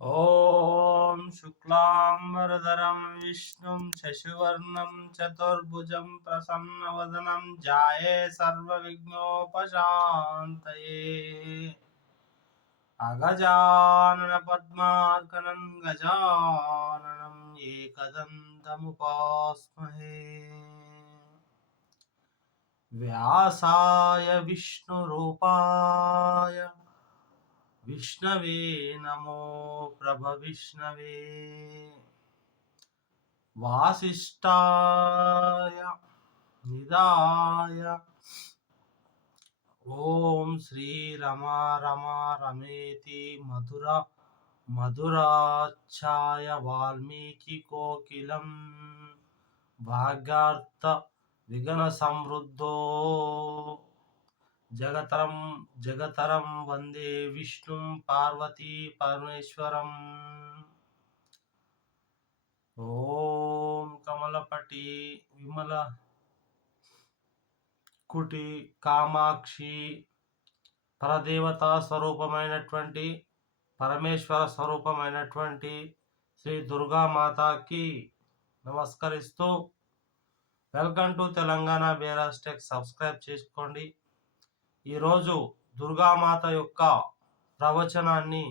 ॐ शुक्लाम्बरधरं विष्णुं शशिवर्णं चतुर्भुजं प्रसन्नवदनं ध्याये सर्वविघ्नोपशान्तये। अगजाननपद्मार्कनं गजाननं एकदन्तमुपास्महे। व्यासाय विष्णुरूपाय विष्णवे नमो प्रभविष्णवे। वासिष्ठाय निदाय ॐ श्रीरमा रमा रमेति मधुराच्छाय वाल्मीकि कोकिलं भाग्यार्थ विघ्न समृद्धो जगतरं वंदे विष्णुं पार्वती परमेश्वरम्। ओम कमलपति विमल कुटी कामाक्षि పరదేవతా స్వరూపమైనటువంటి పరమేశ్వర స్వరూపమైనటువంటి శ్రీ దుర్గామాతకి నమస్కరిస్తూ వెల్కమ్ టు తెలంగాణ బేరాస్ టెక్ సబ్స్క్రైబ్ చేసుకోండి. ఈరోజు దుర్గామాత యొక్క ప్రవచనాన్ని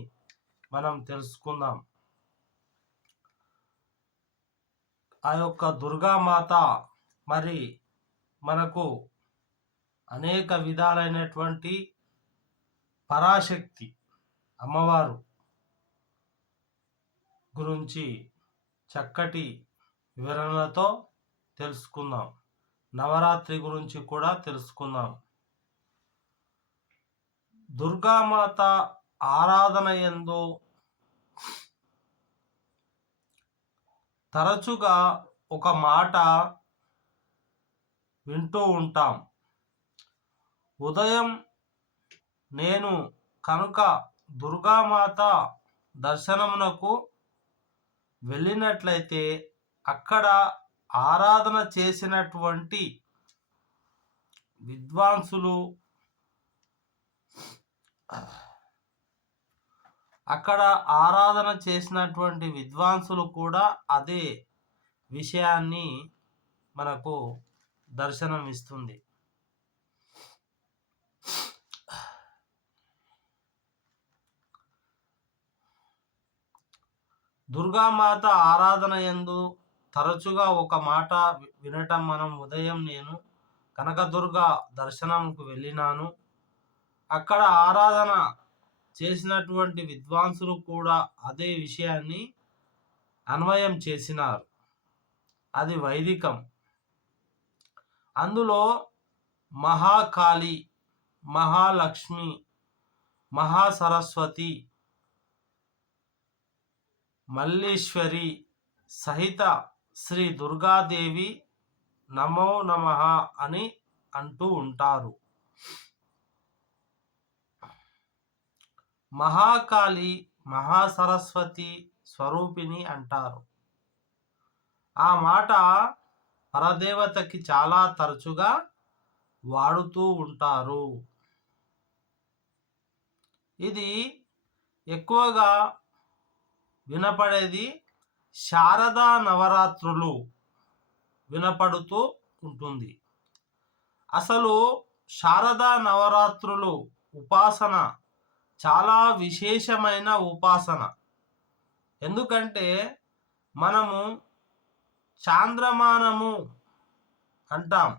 మనం తెలుసుకుందాం. ఆ యొక్క దుర్గామాత మరి మనకు అనేక విధాలైనటువంటి పరాశక్తి అమ్మవారు గురించి చక్కటి వివరణలతో తెలుసుకుందాం. నవరాత్రి గురించి కూడా తెలుసుకుందాం. దుర్గామాత ఆరాధన యందు తరచుగా ఒక మాట వింటూ ఉంటాం. ఉదయం నేను కనుక దుర్గామాత దర్శనమునకు వెళ్ళినట్లయితే అక్కడ ఆరాధన చేసినటువంటి విద్వాంసులు కూడా అదే విషయాన్ని మనకు దర్శనం ఇస్తుంది. దుర్గామాత ఆరాధన యందు తరచుగా ఒక మాట వినటం మనం ఉదయం నేను కనకదుర్గ దర్శనంకు వెళ్ళినాను, అక్కడ ఆరాధన చేసినటువంటి విద్వాంసులు కూడా అదే విషయాన్ని అన్వయం చేసినారు. అది వైదికం. అందులో మహాకాళి, మహాలక్ష్మి, మహాసరస్వతి, మల్లీశ్వరి సహిత శ్రీ దుర్గాదేవి నమో నమః అని అంటూ ఉంటారు. మహాకాళి, మహాసరస్వతి స్వరూపిణి అంటారు. ఆ మాట పరదేవతకి చాలా తరచుగా వాడుతూ ఉంటారు. ఇది ఎక్కువగా వినపడేది శారదా నవరాత్రులు వినపడుతూ ఉంటుంది. అసలు శారదా నవరాత్రులు ఉపాసన చాలా విశేషమైన ఉపాసన. ఎందుకంటే మనము చాంద్రమానము అంటాం,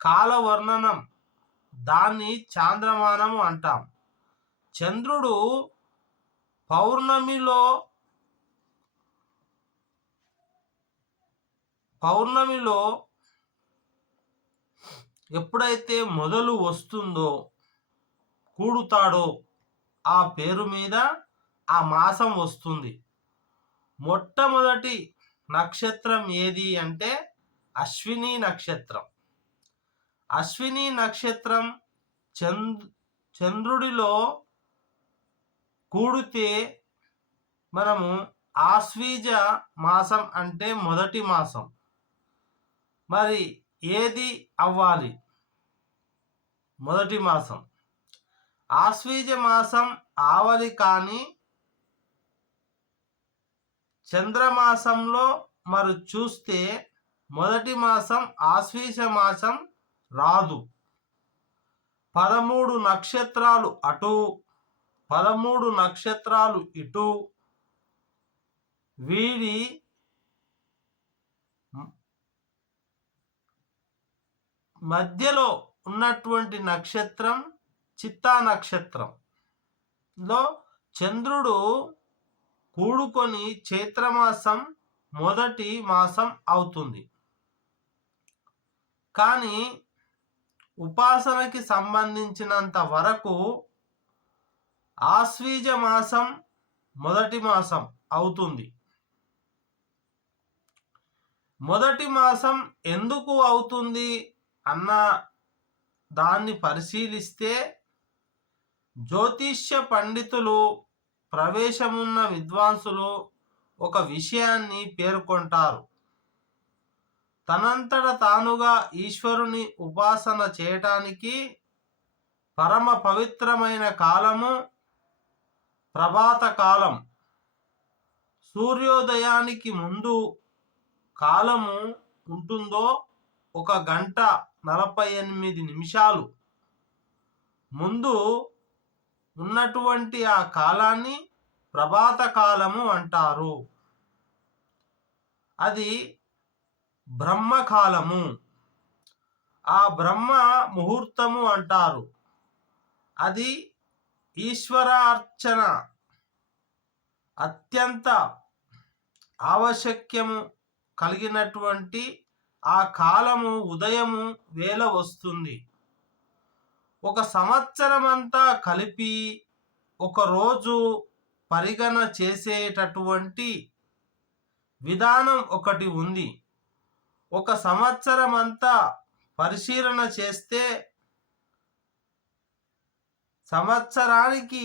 కాలవర్ణనం దాన్ని చాంద్రమానము అంటాం. చంద్రుడు పౌర్ణమిలో ఎప్పుడైతే మొదలు వస్తుందో, కూడుతాడో ఆ పేరు మీద ఆ మాసం వస్తుంది. మొట్టమొదటి నక్షత్రం ఏది అంటే అశ్విని నక్షత్రం. అశ్విని నక్షత్రం చంద్రుడిలో కూడితే మనము ఆశ్వీజ మాసం అంటే మొదటి మాసం. మరి ఏది అవ్వాలి? మొదటి మాసం. ఆశ్వీజ మాసం ఆవలి కానీ చంద్రమాసంలో మరి చూస్తే మొదటి మాసం ఆశ్వీజ మాసం రాదు. 13 నక్షత్రాలు అటు, 13 నక్షత్రాలు ఇటు, వీడి మధ్యలో ఉన్నటువంటి నక్షత్రం చిత్తా నక్షత్రంలో చంద్రుడు కూడుకొని చైత్రమాసం మొదటి మాసం అవుతుంది. కానీ ఉపాసనకి సంబంధించినంత వరకు ఆశ్వీజ మాసం మొదటి మాసం అవుతుంది. మొదటి మాసం ఎందుకు అవుతుంది అన్న దాన్ని పరిశీలిస్తే జ్యోతిష్య పండితులు, ప్రవేశమున్న విద్వాంసులు ఒక విషయాన్ని పేర్కొంటారు. తనంతట తానుగా ఈశ్వరుని ఉపాసన చేయటానికి పరమ పవిత్రమైన కాలము ప్రభాత కాలం. సూర్యోదయానికి ముందు కాలము ఉంటుందో 1 గంట 48 నిమిషాలు ముందు ఉన్నటువంటి ఆ కాలాన్ని ప్రభాత కాలము అంటారు. అది బ్రహ్మకాలము, ఆ బ్రహ్మ ముహూర్తము అంటారు. అది ఈశ్వరార్చన అత్యంత ఆవశ్యక్యము కలిగినటువంటి ఆ కాలము ఉదయము వేళ వస్తుంది. ఒక సంవత్సరమంతా కలిపి ఒకరోజు పరిగణ చేసేటటువంటి విధానం ఒకటి ఉంది. ఒక సంవత్సరం అంతా పరిశీలన చేస్తే సంవత్సరానికి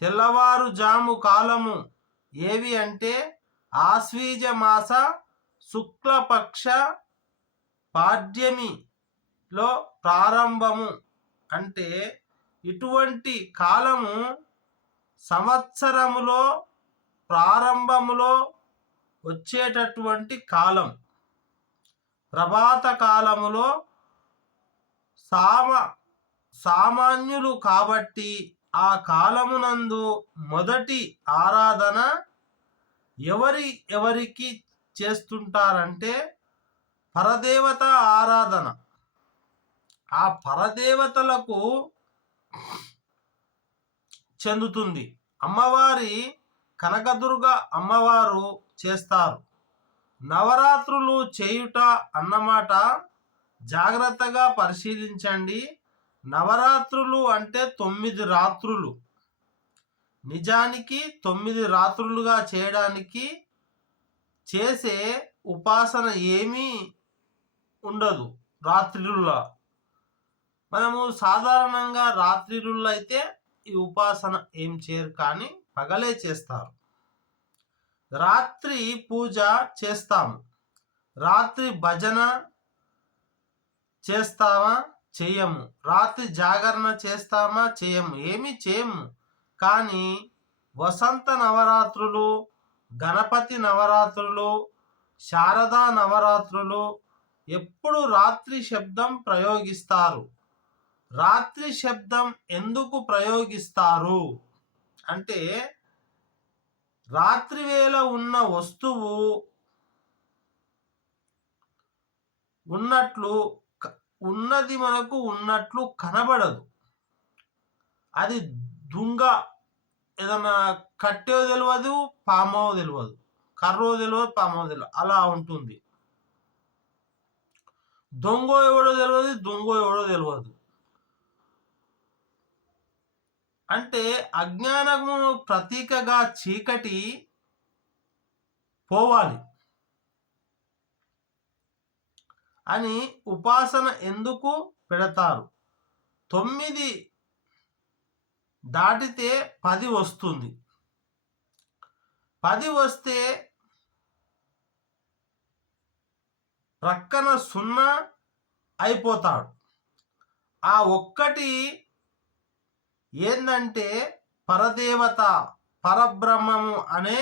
తెల్లవారుజాము కాలము ఏవి అంటే ఆశ్వీజ మాస శుక్లపక్ష పాడ్యమిలో ప్రారంభము. అంటే ఇటువంటి కాలము సంవత్సరములో ప్రారంభములో వచ్చేటటువంటి కాలం. ప్రభాత కాలములో సామాన్యులు కాబట్టి ఆ కాలమునందు మొదటి ఆరాధన ఎవరికి చేస్తుంటారంటే పరదేవత ఆరాధన. ఆ పరదేవతలకు చెందుతుంది. అమ్మవారి కనకదుర్గ అమ్మవారు చేస్తారు. నవరాత్రులు చేయుట అన్నమాట జాగ్రత్తగా పరిశీలించండి. నవరాత్రులు అంటే 9 రాత్రులు. నిజానికి 9 రాత్రులుగా చేయడానికి చేసే ఉపాసన ఏమీ ఉండదు. రాత్రిరుల మనము సాధారణంగా రాత్రిరుల అయితే ఈ ఉపాసన ఏం చేయరు, కానీ పగలే చేస్తారు. రాత్రి పూజ చేస్తాము. రాత్రి భజన చేస్తామా? చేయము. రాత్రి జాగరణ చేస్తామా? చేయము. ఏమి చేయము. కానీ వసంత నవరాత్రులు, గణపతి నవరాత్రులు, శారదా నవరాత్రులు ఎప్పుడు రాత్రి శబ్దం ప్రయోగిస్తారు. రాత్రి శబ్దం ఎందుకు ప్రయోగిస్తారు అంటే రాత్రి వేళ ఉన్న వస్తువు ఉన్నది మనకు ఉన్నట్లు కనబడదు. అది దుంగ, ఏదన్నా కట్టో తెలియదు, పామో తెలియదు, కర్రో తెలియదు, పామో తెలియదు, అలా ఉంటుంది. దొంగో ఎవడో తెలియదు, దొంగో ఎవడో తెలియదు. అంటే అజ్ఞానము ప్రతీకగా చీకటి పోవాలి అని ఉపాసన ఎందుకు పెడతారు. 9 దాటితే 10 వస్తుంది. 10 వస్తే ప్రక్కన 0 అయిపోతాడు. ఆ ఒక్కటి ఏందంటే పరదేవత, పరబ్రహ్మము అనే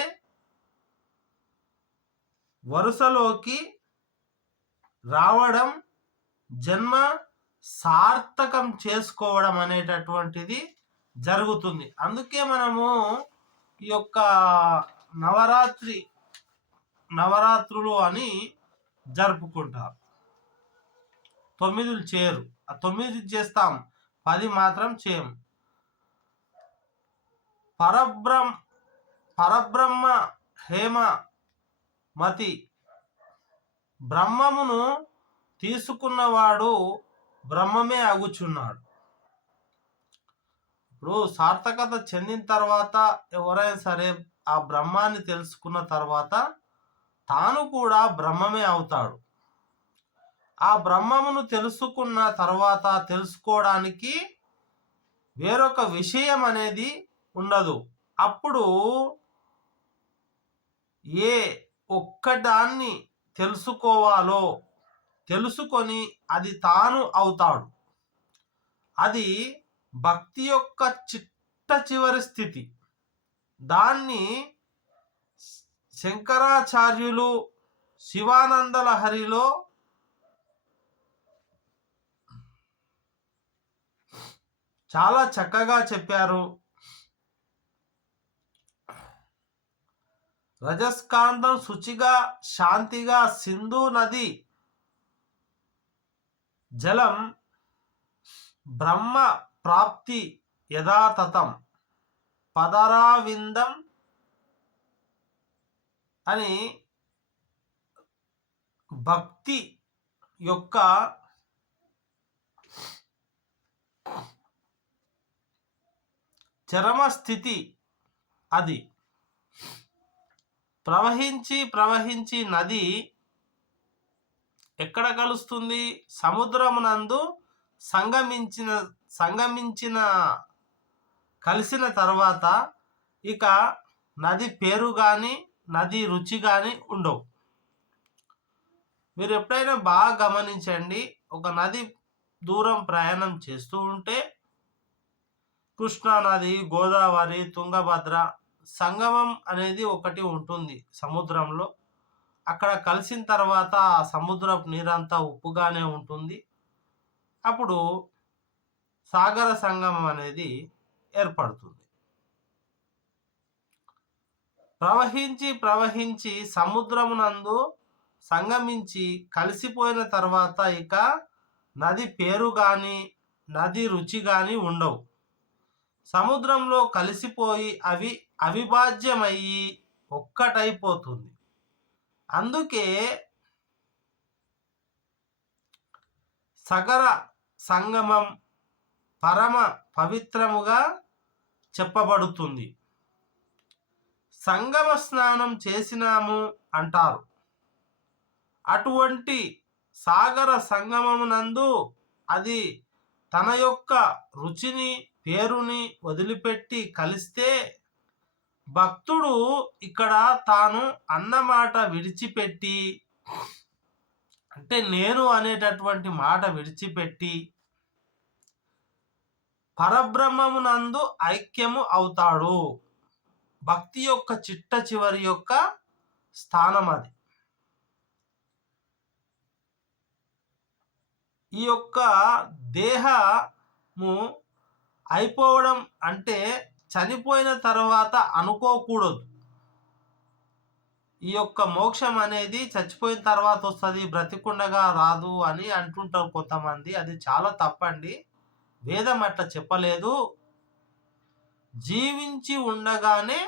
వరుసలోకి రావడం, జన్మ సార్థకం చేసుకోవడం అనేటటువంటిది జరుగుతుంది. అందుకే మనము ఈ యొక్క నవరాత్రులు అని జరుపుకుంటారు. 9 చేయరు, ఆ 9 చేస్తాం, 10 మాత్రం చేయం. పరబ్రహ్మ హేమమతి, బ్రహ్మమును తీసుకున్నవాడు బ్రహ్మమే అగుచున్నాడు. ఇప్పుడు సార్థకత చెందిన తర్వాత ఎవరైనా సరే ఆ బ్రహ్మాన్ని తెలుసుకున్న తర్వాత తాను కూడా బ్రహ్మమే అవుతాడు. ఆ బ్రహ్మమును తెలుసుకున్న తర్వాత తెలుసుకోవడానికి వేరొక విషయం అనేది ఉండదు. అప్పుడు ఏ ఒక్కదాన్ని తెలుసుకోవాలో తెలుసుకొని అది తాను అవుతాడు. అది భక్తి యొక్క చిట్ట చివరి స్థితి. దాన్ని శంకరాచార్యులు శివానంద లహరిలో చాలా చక్కగా చెప్పారు. రజస్కాంతం శుచిగా శాంతిగా సింధు నది జలం బ్రహ్మ ప్రాప్తి యథాతథం పదరావిందం అని భక్తి యొక్క చరమస్థితి. అది ప్రవహించి నది ఎక్కడ కలుస్తుంది? సముద్రమునందు సంగమించిన కలిసిన తర్వాత ఇక నది పేరు కానీ నది రుచి కానీ ఉండవు. మీరు ఎప్పుడైనా బాగా గమనించండి, ఒక నది దూరం ప్రయాణం చేస్తూ ఉంటే కృష్ణానది, గోదావరి, తుంగభద్ర సంగమం అనేది ఒకటి ఉంటుంది సముద్రంలో. అక్కడ కలిసిన తర్వాత ఆ సముద్రపు నీరంతా ఉప్పుగానే ఉంటుంది. అప్పుడు సాగర సంగమం అనేది ఏర్పడుతుంది. ప్రవహించి సముద్రమునందు సంగమించి కలిసిపోయిన తర్వాత ఇక నది పేరు కానీ నది రుచి కానీ ఉండవు. సముద్రంలో కలిసిపోయి అవి అవిభాజ్యమయ్యి ఒక్కటైపోతుంది. అందుకే సగర సంగమం పరమ పవిత్రముగా చెప్పబడుతుంది. సంగమ స్నానం చేసినాము అంటారు. అటువంటి సాగర సంగమమునందు అది తన యొక్క రుచిని పేరుని వదిలిపెట్టి కలిస్తే భక్తుడు ఇక్కడ తాను అన్నమాట విడిచిపెట్టి, అంటే నేను అనేటటువంటి మాట విడిచిపెట్టి పరబ్రహ్మమునందు ఐక్యము అవుతాడు. భక్తి యొక్క చిట్ట చివరి యొక్క స్థానం అది. ఈ యొక్క దేహము అయిపోవడం అంటే చనిపోయిన తర్వాత అనుకోకూడదు. ఈ యొక్క మోక్షం అనేది చచ్చిపోయిన తర్వాత వస్తుంది, బ్రతికుండగా రాదు అని అంటుంటారు కొంతమంది. అది చాలా తప్పండి. వేదం అట్లా చెప్పలేదు. జీవించి ఉండగానే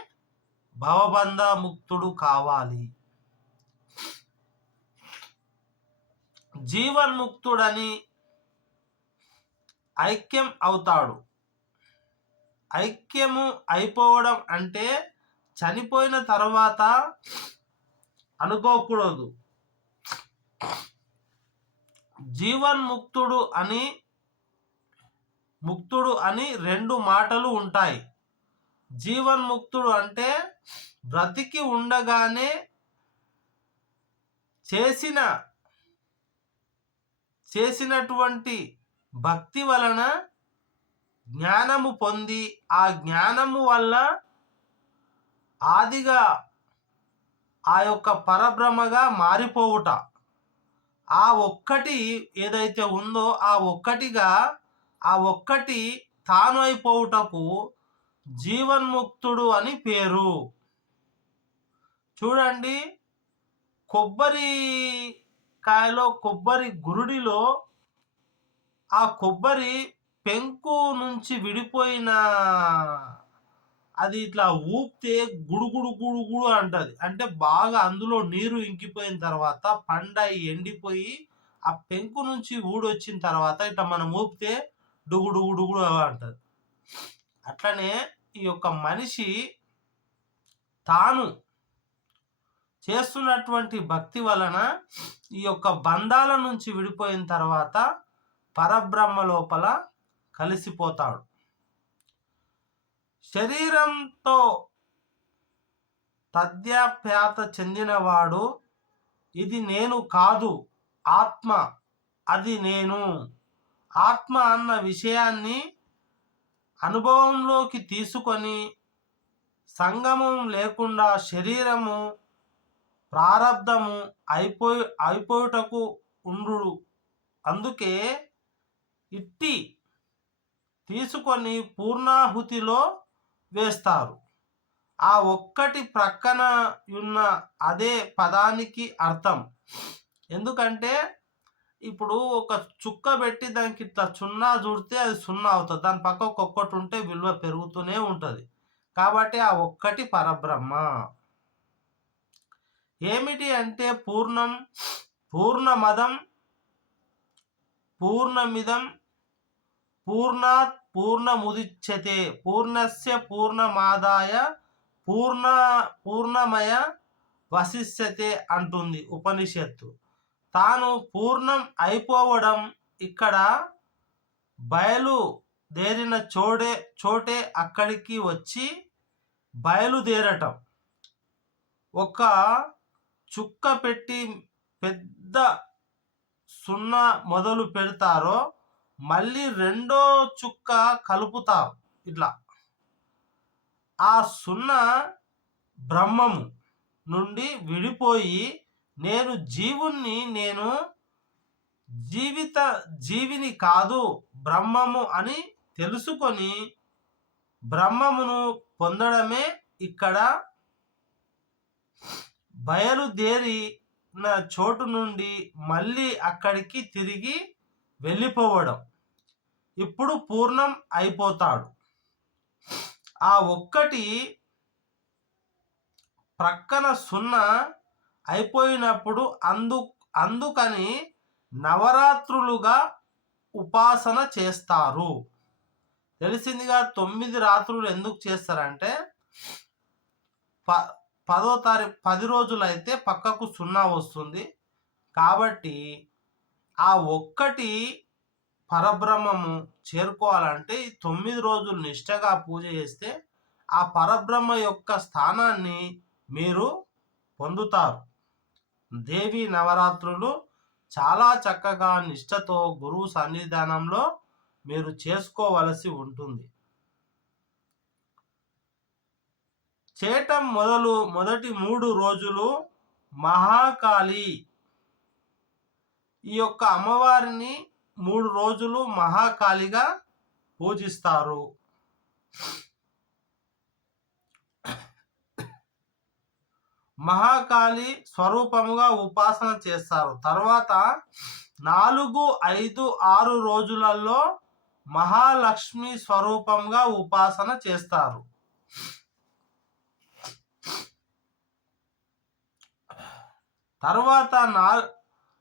భవబంధ ముక్తుడు కావాలి. జీవన్ముక్తుడని ఐక్యం అవుతాడు. ఐక్యము అయిపోవడం అంటే చనిపోయిన తర్వాత అనుకోకూడదు. జీవన్ముక్తుడు ముక్తుడు అని రెండు మాటలు ఉంటాయి. జీవన్ముక్తుడు అంటే బ్రతికి ఉండగానే చేసినటువంటి భక్తి వలన జ్ఞానము పొంది ఆ జ్ఞానము వల్ల ఆ యొక్క పరబ్రహ్మగా మారిపోవుట. ఆ ఒక్కటి ఏదైతే ఉందో ఆ ఒక్కటి తాను అయిపోవుటకు జీవన్ముక్తుడు అని పేరు. చూడండి, కొబ్బరి గురుడిలో ఆ కొబ్బరి పెంకు నుంచి విడిపోయిన అది ఇట్లా ఊపితే గుడుగుడు గుడుగుడు అంటది. అంటే బాగా అందులో నీరు ఇంకిపోయిన తర్వాత పండై ఎండిపోయి ఆ పెంకు నుంచి ఊడొచ్చిన తర్వాత ఇట్లా మనం ఊపితే డుగుడుగుడుగుడు అంటది. అట్లనే ఈ యొక్క మనిషి తాను చేస్తున్నటువంటి భక్తి వలన ఈ యొక్క బంధాల నుంచి విడిపోయిన తర్వాత పరబ్రహ్మ లోపల కలిసిపోతాడు. శరీరంతో తద్యాప్యాత చెందినవాడు ఇది నేను కాదు, ఆత్మ, అది నేను, ఆత్మ అన్న విషయాన్ని అనుభవంలోకి తీసుకొని సంగమం లేకుండా శరీరము ప్రారబ్ధము అయిపోయుటకు ఉండు. అందుకే ఇట్టి తీసుకొని పూర్ణాహుతిలో వేస్తారు. ఆ ఒక్కటి ప్రక్కన ఉన్న అదే పదానికి అర్థం. ఎందుకంటే ఇప్పుడు ఒక చుక్క పెట్టి దానికి ఇట్లా సున్నా చూడితే అది సున్నా అవుతుంది. దాని పక్క ఒక్కొక్కటి ఉంటే విలువ పెరుగుతూనే ఉంటుంది. కాబట్టి ఆ ఒక్కటి పరబ్రహ్మ. ఏమిటి అంటే పూర్ణం, పూర్ణమదం, పూర్ణమిదం, పూర్ణాత్ పూర్ణముదిచ్యతే పూర్ణస్య పూర్ణమాదాయ పూర్ణమయ వశిష్యతే అంటుంది ఉపనిషత్తు. తాను పూర్ణం అయిపోవడం ఇక్కడ బయలుదేరిన చోటే అక్కడికి వచ్చి బయలుదేరటం. ఒక చుక్క పెట్టి పెద్ద సున్నా మొదలు పెడతారో మళ్ళీ రెండో చుక్క కలుపుతారు. ఇట్లా ఆ సున్నా బ్రహ్మము నుండి విడిపోయి నేను జీవుణ్ణి, నేను జీవిని కాదు బ్రహ్మము అని తెలుసుకొని బ్రహ్మమును పొందడమే ఇక్కడ బయలుదేరిన చోటు నుండి మళ్ళీ అక్కడికి తిరిగి వెళ్ళిపోవడం. ఇప్పుడు పూర్ణం అయిపోతాడు. ఆ ఒక్కటి ప్రక్కన సున్నా అయిపోయినప్పుడు అందుకని నవరాత్రులుగా ఉపాసన చేస్తారు. తెలిసిందిగా 9 రాత్రులు ఎందుకు చేస్తారంటే 10వ తారీఖు 10 రోజులు అయితే పక్కకు సున్నా వస్తుంది. కాబట్టి ఆ ఒక్కటి పరబ్రహ్మము చేరుకోవాలంటే 9 రోజులు నిష్టగా పూజ చేస్తే ఆ పరబ్రహ్మ యొక్క స్థానాన్ని మీరు పొందుతారు. దేవి నవరాత్రులు చాలా చక్కగా నిష్టతో గురువు సన్నిధానంలో మీరు చేసుకోవలసి ఉంటుంది. చేటం మొదటి 3 రోజులు మహాకాళి, ఈ యొక్క అమ్మవారిని 3 రోజులు మహాకాళిగా పూజిస్తారు. మహాకాళి స్వరూపముగా ఉపాసన చేస్తారు. తర్వాత 4, 5, 6 రోజులలో మహాలక్ష్మి స్వరూపంగా ఉపాసన చేస్తారు.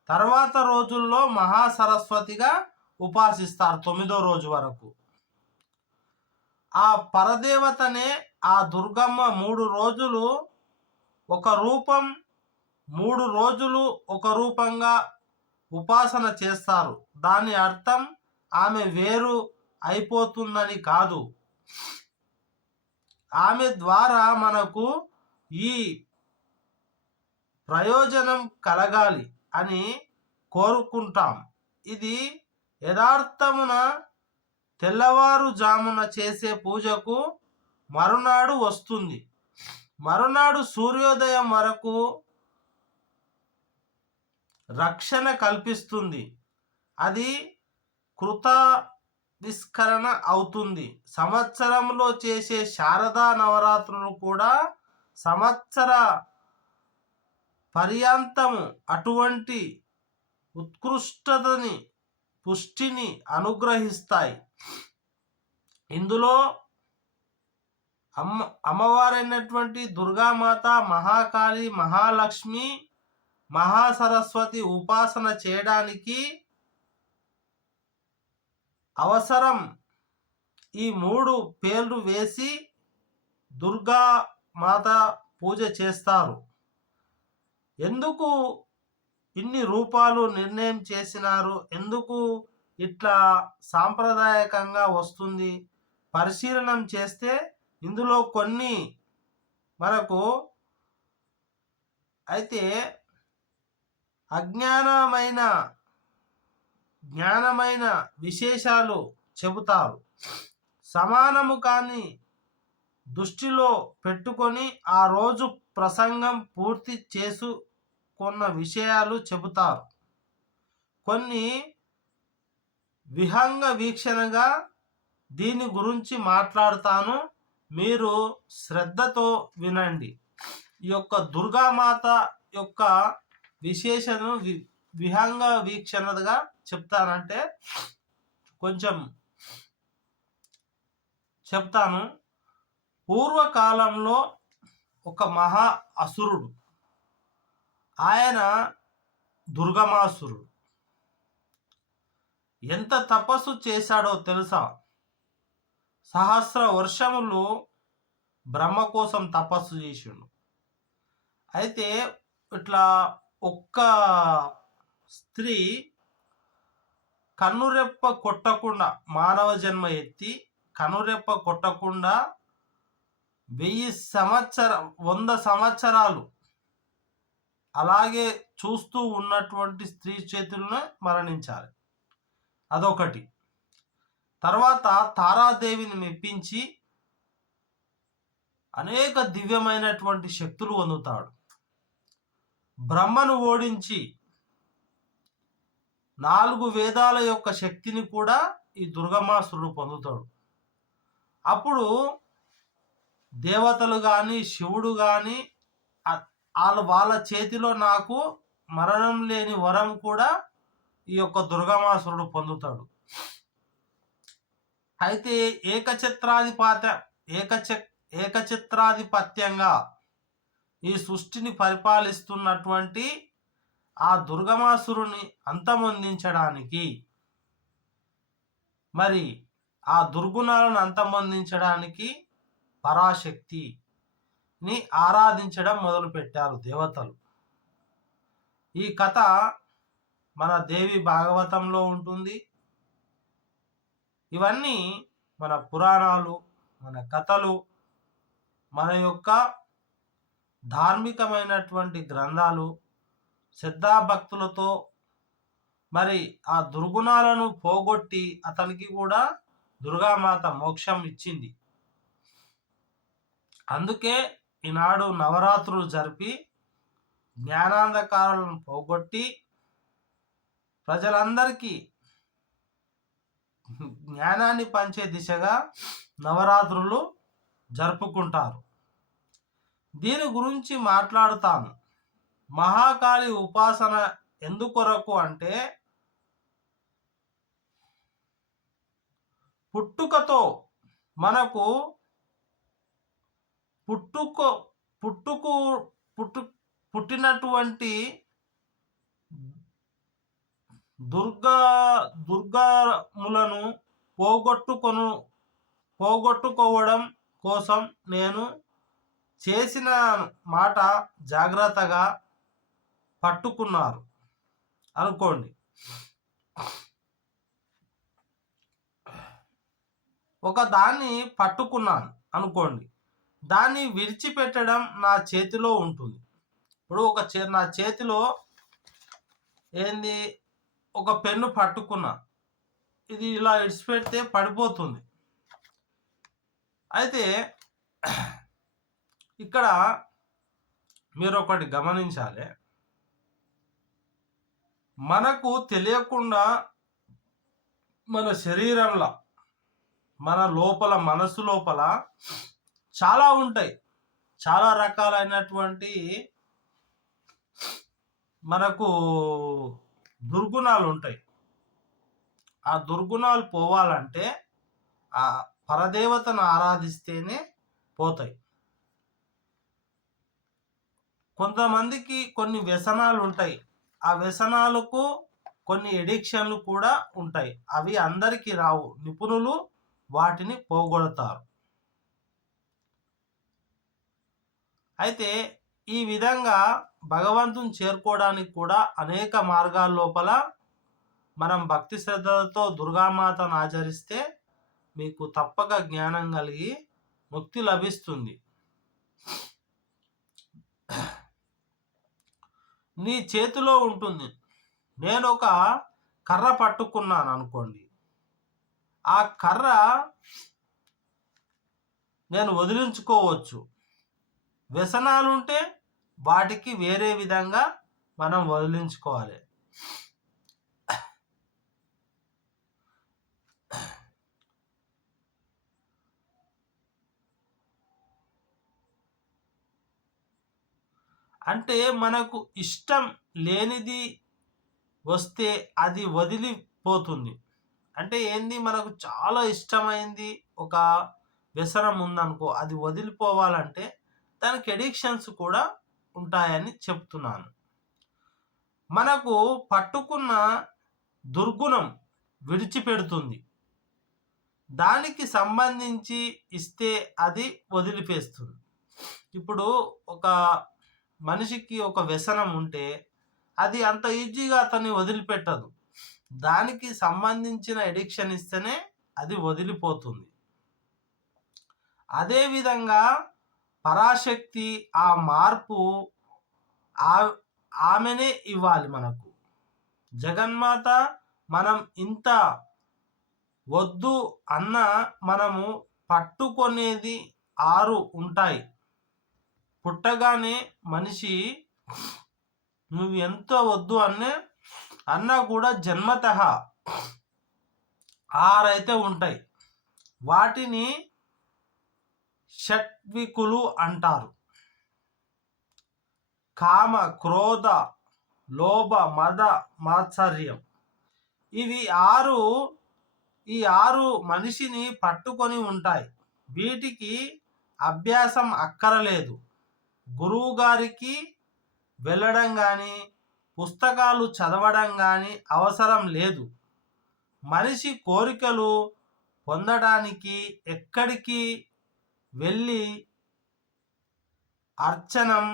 తర్వాత రోజుల్లో మహాసరస్వతిగా ఉపాసిస్తారు 9వ రోజు వరకు. ఆ పరదేవతనే ఆ దుర్గమ్మ 3 రోజులు ఒక రూపం, 3 రోజులు ఒక రూపంగా ఉపాసన చేస్తారు. దాని అర్థం ఆమె వేరు అయిపోతుందని కాదు. ఆమె ద్వారా మనకు ఈ ప్రయోజనం కలగాలి అని కోరుకుంటాం. ఇది యథార్థమున తెల్లవారుజామున చేసే పూజకు మరునాడు వస్తుంది. మరునాడు సూర్యోదయం వరకు రక్షణ కల్పిస్తుంది. అది కృత విస్కరణ అవుతుంది. సంవత్సరంలో చేసే శారదా నవరాత్రులు కూడా సంవత్సర పర్యంతము అటువంటి ఉత్కృష్టతని పుష్టిని అనుగ్రహిస్తాయి. ఇందులో అమ్మవారైనటువంటి దుర్గామాత, మహాకాళి, మహాలక్ష్మి, మహాసరస్వతి ఉపాసన చేయడానికి అవసరం ఈ 3 పేర్లు వేసి దుర్గా మాత పూజ చేస్తారు. ఎందుకు ఇన్ని రూపాలు నిర్ణయం చేసినారు, ఎందుకు ఇట్లా సాంప్రదాయకంగా వస్తుంది పరిశీలనం చేస్తే ఇందులో కొన్ని మనకు అయితే జ్ఞానమైన విశేషాలు చెబుతారు. సమానము కాని దృష్టిలో పెట్టుకొని ఆ రోజు ప్రసంగం పూర్తి చేసుకున్న విషయాలు చెబుతారు. కొన్ని విహంగ వీక్షణగా దీని గురించి మాట్లాడుతాను, మీరు శ్రద్ధతో వినండి. ఈ యొక్క దుర్గామాత యొక్క విశేషను విహంగ వీక్షణగా చెప్తానంటే కొంచెం చెప్తాను. పూర్వకాలంలో ఒక మహా అసురుడు, ఆయన దుర్గమాసురుడు. ఎంత తపస్సు చేశాడో తెలుసా? సహస్ర వర్షములు బ్రహ్మ కోసం తపస్సు చేసిండు. అయితే ఇట్లా ఒక్క స్త్రీ కన్నురెప్ప కొట్టకుండా, మానవ జన్మ ఎత్తి కనురెప్ప కొట్టకుండా 100 సంవత్సరాలు అలాగే చూస్తూ ఉన్నటువంటి స్త్రీ చేతులను మరణించాలి. అదొకటి. తర్వాత తారాదేవిని మెప్పించి అనేక దివ్యమైనటువంటి శక్తులు పొందుతాడు. బ్రహ్మను ఓడించి 4 వేదాల యొక్క శక్తిని కూడా ఈ దుర్గమాసురుడు పొందుతాడు. అప్పుడు దేవతలు కానీ శివుడు కానీ వాళ్ళ చేతిలో నాకు మరణం లేని వరం కూడా ఈ యొక్క దుర్గమాసురుడు పొందుతాడు. అయితే ఏకఛత్రాధిపత్యంగా ఈ సృష్టిని పరిపాలిస్తున్నటువంటి ఆ దుర్గమాసురుని అంతమొందించడానికి, మరి ఆ దుర్గుణాలను అంతమొందించడానికి పరాశక్తిని ఆరాధించడం మొదలుపెట్టారు దేవతలు. ఈ కథ మన దేవి భాగవతంలో ఉంటుంది. ఇవన్నీ మన పురాణాలు, మన కథలు, మన యొక్క ధార్మికమైనటువంటి గ్రంథాలు శ్రద్ధాభక్తులతో మరి ఆ దుర్గుణాలను పోగొట్టి అతనికి కూడా దుర్గామాత మోక్షం ఇచ్చింది. అందుకే ఈనాడు నవరాత్రులు జరిపి జ్ఞానాంధకారాలను పోగొట్టి ప్రజలందరికీ జ్ఞానాన్ని పంచే దిశగా నవరాత్రులు జరుపుకుంటారు. దీని గురించి మాట్లాడుతాను. మహాకాళి ఉపాసన ఎందుకొరకు అంటే, పుట్టుకతో మనకు పుట్టినటువంటి దుర్గములను పోగొట్టుకోవడం కోసం నేను చేసిన మాట జాగ్రత్తగా పట్టుకున్నారు అనుకోండి. ఒక దాన్ని పట్టుకున్నాను అనుకోండి, దాన్ని విడిచిపెట్టడం నా చేతిలో ఉంటుంది. ఇప్పుడు నా చేతిలో ఏంది, ఒక పెన్ను పట్టుకున్నా, ఇది ఇలా విడిచిపెడితే పడిపోతుంది. అయితే ఇక్కడ మీరు ఒకటి గమనించాలి. మనకు తెలియకుండా మన శరీరంలో, మన లోపల, మనసు లోపల చాలా ఉంటాయి. చాలా రకాలైనటువంటి మనకు దుర్గుణాలు ఉంటాయి. ఆ దుర్గుణాలు పోవాలంటే ఆ పరదేవతను ఆరాధిస్తేనే పోతాయి. కొంతమందికి కొన్ని వ్యసనాలు ఉంటాయి. ఆ వ్యసనాలకు కొన్ని ఎడిక్షన్లు కూడా ఉంటాయి. అవి అందరికీ రావు. నిపుణులు వాటిని పోగొడతారు. అయితే ఈ విధంగా భగవంతుని చేరుకోవడానికి కూడా అనేక మార్గాల లోపల మనం భక్తి శ్రద్ధలతో దుర్గామాతను ఆచరిస్తే మీకు తప్పక జ్ఞానం కలిగి ముక్తి లభిస్తుంది. నీ చేతిలో ఉంటుంది. నేను ఒక కర్ర పట్టుకున్నాను అనుకోండి, ఆ కర్ర నేను వదిలించుకోవచ్చు. వ్యసనాలుంటే వాటికి వేరే విధంగా మనం వదిలించుకోవాలి. అంటే మనకు ఇష్టం లేనిది వస్తే అది వదిలిపోతుంది. అంటే ఏంది, మనకు చాలా ఇష్టమైంది ఒక వ్యసనం ఉందనుకో, అది వదిలిపోవాలంటే దానికి ఎడిక్షన్స్ కూడా ఉంటాయని చెప్తున్నాను. మనకు పట్టుకున్న దుర్గుణం విడిచిపెడుతుంది. దానికి సంబంధించి ఇస్తే అది వదిలిపేస్తుంది. ఇప్పుడు ఒక మనిషికి ఒక వ్యసనం ఉంటే అది అంత ఈజీగా అతన్ని వదిలిపెట్టదు. దానికి సంబంధించిన ఎడిక్షన్ ఇస్తేనే అది వదిలిపోతుంది. అదేవిధంగా పరాశక్తి ఆ మార్పు ఆమెనే ఇవ్వాలి మనకు. జగన్మాత మనం ఇంత వద్దు అన్న మనము పట్టుకొనేది 6 ఉంటాయి. పుట్టగానే మనిషి నువ్వు ఎంత వద్దు అన్నా కూడా జన్మతః 6 అయితే ఉంటాయి. వాటిని షట్వికులు అంటారు. కామ, క్రోధ, లోభ, మద, మాత్సర్యం. ఇవి 6 ఈ 6 మనిషిని పట్టుకొని ఉంటాయి. వీటికి అభ్యాసం అక్కరలేదు. గురువు గారికి వెళ్ళడం కానీ పుస్తకాలు చదవడం కానీ అవసరం లేదు. మనిషి కోరికలు పొందడానికి ఎక్కడికి వెళ్ళి అర్చనం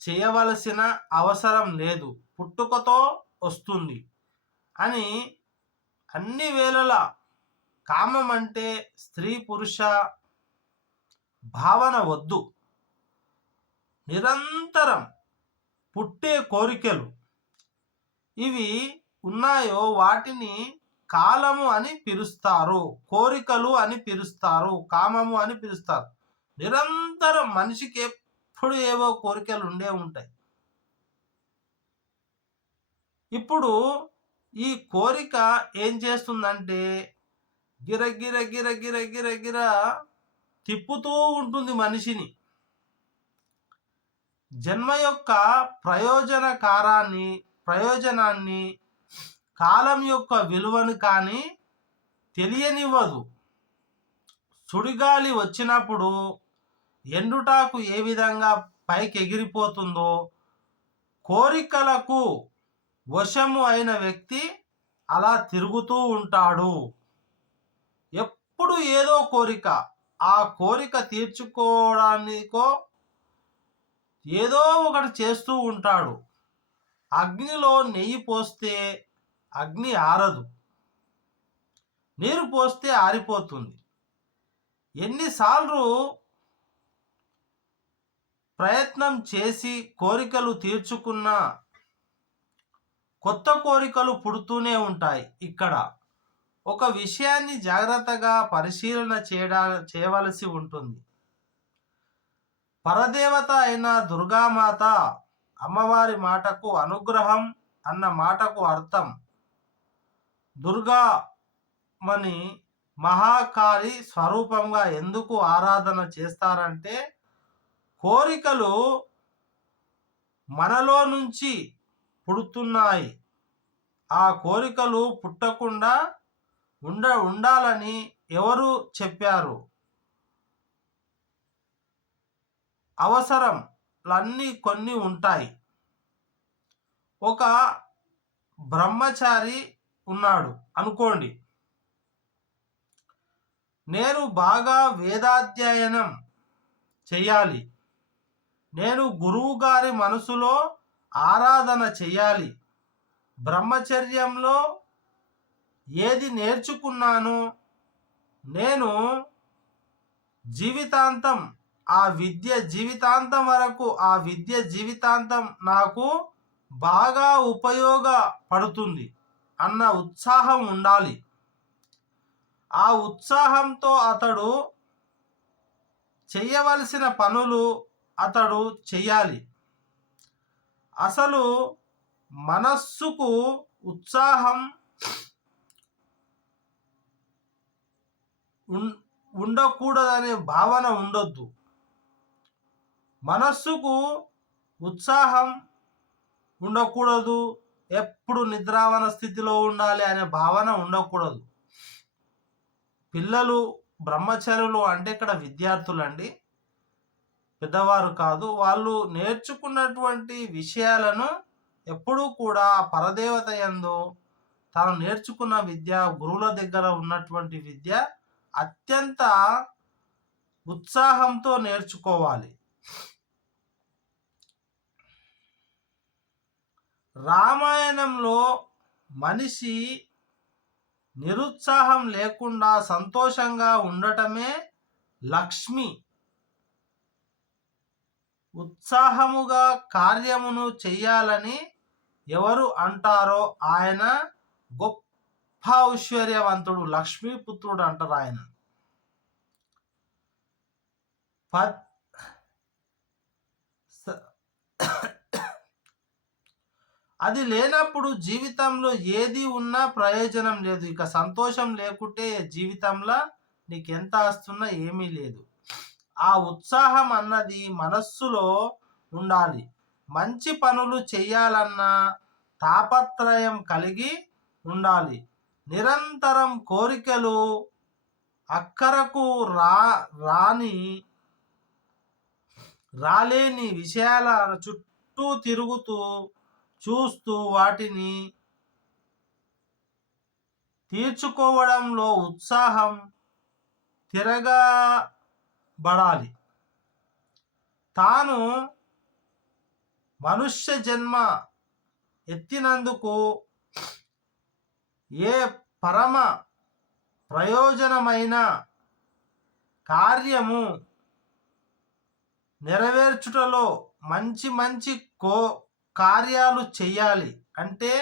చేయవలసిన అవసరం లేదు. పుట్టుకతో వస్తుంది అని అన్ని వేళలా కామం అంటే స్త్రీ పురుష భావన వద్దు. నిరంతరం పుట్టే కోరికలు ఇవి ఉన్నాయో వాటిని కాలము అని పిలుస్తారు, కోరికలు అని పిలుస్తారు, కామము అని పిలుస్తారు. నిరంతరం మనిషికి ఎప్పుడు ఏవో కోరికలు ఉండే ఉంటాయి. ఇప్పుడు ఈ కోరిక ఏం చేస్తుందంటే గిరగిర గిర గిర గిర గిర తిప్పుతూ ఉంటుంది మనిషిని. జన్మ యొక్క ప్రయోజనాన్ని కాలం యొక్క విలువను కానీ తెలియనివ్వదు. సుడిగాలి వచ్చినప్పుడు ఎండుటాకు ఏ విధంగా పైకి ఎగిరిపోతుందో కోరికలకు వశము అయిన వ్యక్తి అలా తిరుగుతూ ఉంటాడు. ఎప్పుడు ఏదో కోరిక, ఆ కోరిక తీర్చుకోవడానికో ఏదో ఒకటి చేస్తూ ఉంటాడు. అగ్నిలో నెయ్యి పోస్తే అగ్ని ఆరదు, నీరు పోస్తే ఆరిపోతుంది. ఎన్నిసార్లు ప్రయత్నం చేసి కోరికలు తీర్చుకున్నా కొత్త కోరికలు పుడుతూనే ఉంటాయి. ఇక్కడ ఒక విషయాన్ని జాగ్రత్తగా పరిశీలన చేయవలసి ఉంటుంది. పరదేవత అయిన దుర్గామాత అమ్మవారి మాటకు అనుగ్రహం అన్న మాటకు అర్థం దుర్గామని మహాకాళి స్వరూపంగా ఎందుకు ఆరాధన చేస్తారంటే కోరికలు మనలో నుంచి పుడుతున్నాయి. ఆ కోరికలు పుట్టకుండా ఉండాలని ఎవరు చెప్పారు? అవసరంలన్నీ కొన్ని ఉంటాయి. ఒక బ్రహ్మచారి ఉన్నాడు అనుకోండి. నేను బాగా వేదాధ్యయనం చెయ్యాలి, నేను గురువు గారి మనసులో ఆరాధన చెయ్యాలి, బ్రహ్మచర్యంలో ఏది నేర్చుకున్నానో నేను జీవితాంతం ఆ విద్య జీవితాంతం వరకు ఆ విద్య జీవితాంతం నాకు బాగా ఉపయోగపడుతుంది అన్న ఉత్సాహం ఉండాలి. ఆ ఉత్సాహంతో అతడు చేయవలసిన పనులు అతడు చెయ్యాలి. అసలు మనస్సుకు ఉత్సాహం ఉండకూడదనే భావన ఉండొద్దు. మనస్సుకు ఉత్సాహం ఉండకూడదు, ఎప్పుడు నిద్రావన స్థితిలో ఉండాలి అనే భావన ఉండకూడదు. పిల్లలు బ్రహ్మచర్యులు అంటే ఇక్కడ విద్యార్థులు అండి, పెద్దవారు కాదు. వాళ్ళు నేర్చుకున్నటువంటి విషయాలను ఎప్పుడూ కూడా పరదేవత యందు తాను నేర్చుకున్న విద్య, గురువుల దగ్గర ఉన్నటువంటి విద్య అత్యంత ఉత్సాహంతో నేర్చుకోవాలి. రామాయణంలో మనిషి నిరుత్సాహం లేకుండా సంతోషంగా ఉండటమే లక్ష్మి. ఉత్సాహముగా కార్యమును చెయ్యాలని ఎవరు అంటారో ఆయన గొప్ప ఐశ్వర్యవంతుడు, లక్ష్మీపుత్రుడు అంటారు ఆయన. అది లేనప్పుడు జీవితంలో ఏది ఉన్నా ప్రయోజనం లేదు. ఇక సంతోషం లేకుంటే జీవితంలో నీకెంత ఆస్తున్నా ఏమీ లేదు. ఆ ఉత్సాహం అన్నది మనస్సులో ఉండాలి. మంచి పనులు చేయాలన్న తాపత్రయం కలిగి ఉండాలి. నిరంతరం కోరికలు అక్కరకు రాలేని విషయాల చుట్టూ తిరుగుతూ చూస్తూ వాటిని తీర్చుకోవడంలో ఉత్సాహం తిరగబడాలి. తాను మనుష్య జన్మ ఎత్తినందుకు ఏ పరమ ప్రయోజనమైన కార్యము నెరవేర్చుటలో మంచి మంచి కార్యాలు చెయ్యాలి అంటే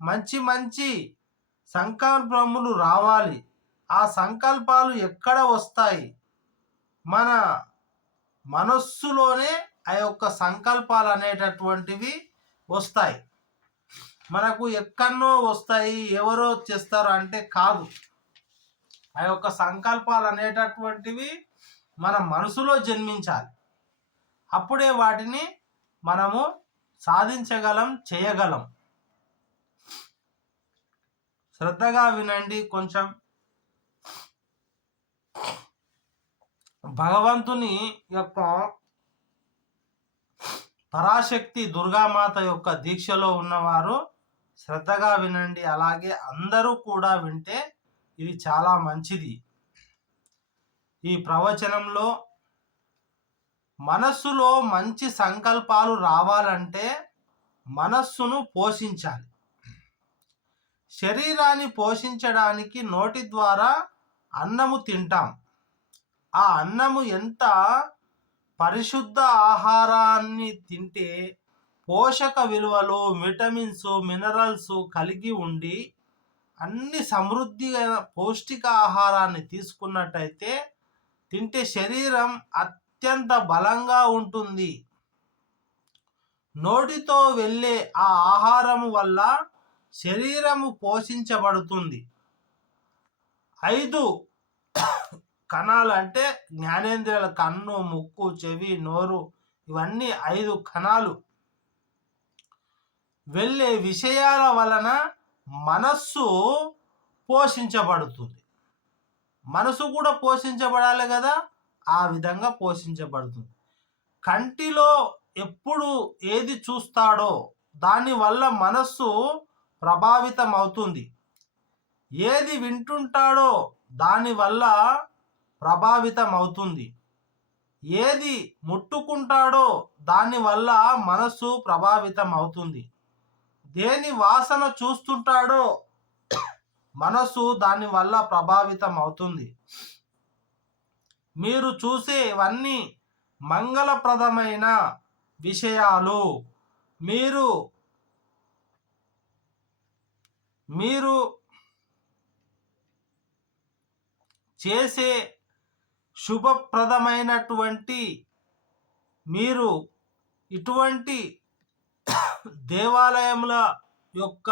మంచి మంచి సంకల్పములు రావాలి. ఆ సంకల్పాలు ఎక్కడ వస్తాయి? మన మనస్సులోనే ఆ యొక్క సంకల్పాలు అనేటటువంటివి వస్తాయి. మనకు ఎక్కడో వస్తాయి, ఎవరో చేస్తారు అంటే కాదు. ఆ యొక్క సంకల్పాలు అనేటటువంటివి మన మనసులో జన్మించాలి. అప్పుడే వాటిని మనము సాధించగలం, చేయగలం. శ్రద్ధగా వినండి కొంచెం. భగవంతుని యొక్క పరాశక్తి దుర్గామాత యొక్క దీక్షలో ఉన్నవారు శ్రద్ధగా వినండి. అలాగే అందరూ కూడా వింటే ఇది చాలా మంచిది. ఈ ప్రవచనంలో మనస్సులో మంచి సంకల్పాలు రావాలంటే మనస్సును పోషించాలి. శరీరాన్ని పోషించడానికి నోటి ద్వారా అన్నము తింటాం. ఆ అన్నము ఎంత పరిశుద్ధ ఆహారాన్ని తింటే పోషక విలువలు, విటమిన్స్, మినరల్స్ కలిగి ఉండి అన్ని సమృద్ధిగా పౌష్టిక ఆహారాన్ని తీసుకున్నట్టయితే తింటే శరీరం అత్యంత బలంగా ఉంటుంది. నోటితో వెళ్ళే ఆ ఆహారము వల్ల శరీరము పోషించబడుతుంది. 5 కణాలు అంటే జ్ఞానేంద్రియాల కన్ను, ముక్కు, చెవి, నోరు, ఇవన్నీ 5 కణాలు వెళ్ళే విషయాల వలన మనస్సు పోషించబడుతుంది. మనసు కూడా పోషించబడాలి కదా, ఆ విధంగా పోషించబడుతుంది. కంటిలో ఎప్పుడు ఏది చూస్తాడో దానివల్ల మనస్సు ప్రభావితం అవుతుంది. ఏది వింటుంటాడో దానివల్ల ప్రభావితం అవుతుంది. ఏది ముట్టుకుంటాడో దానివల్ల మనస్సు ప్రభావితం అవుతుంది. దేని వాసన చూస్తుంటాడో మనస్సు దానివల్ల ప్రభావితం అవుతుంది. మీరు చూసేవన్నీ మంగళప్రదమైన విషయాలు. మీరు చేసే శుభప్రదమైనటువంటి మీరు ఇటువంటి దేవాలయముల యొక్క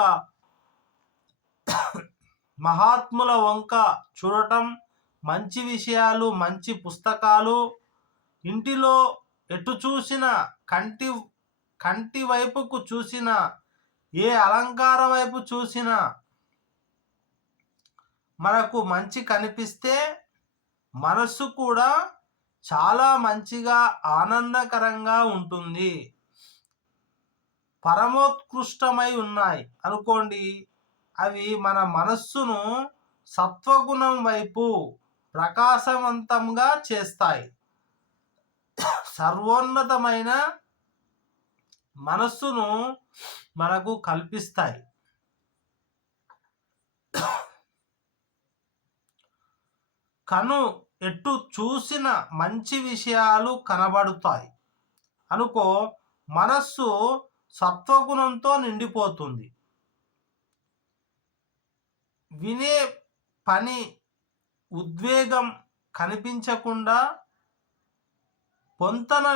మహాత్ముల వంక చూడటం, మంచి విషయాలు, మంచి పుస్తకాలు, ఇంటిలో ఎటు చూసిన కంటి వైపుకు చూసిన, ఏ అలంకార వైపు చూసినా మనకు మంచి కనిపిస్తే మనస్సు కూడా చాలా మంచిగా ఆనందకరంగా ఉంటుంది. పరమోత్కృష్టమై ఉన్నాయి అనుకోండి, అవి మన మనస్సును సత్వగుణం వైపు ప్రకాశవంతంగా చేస్తాయి. సర్వోన్నతమైన మనస్సును మనకు కల్పిస్తాయి. కను ఎటు చూసిన మంచి విషయాలు కనబడుతాయి అనుకో, మనస్సు సత్వగుణంతో నిండిపోతుంది. వినే పని ఉద్వేగం కనిపించకుండా పొంతన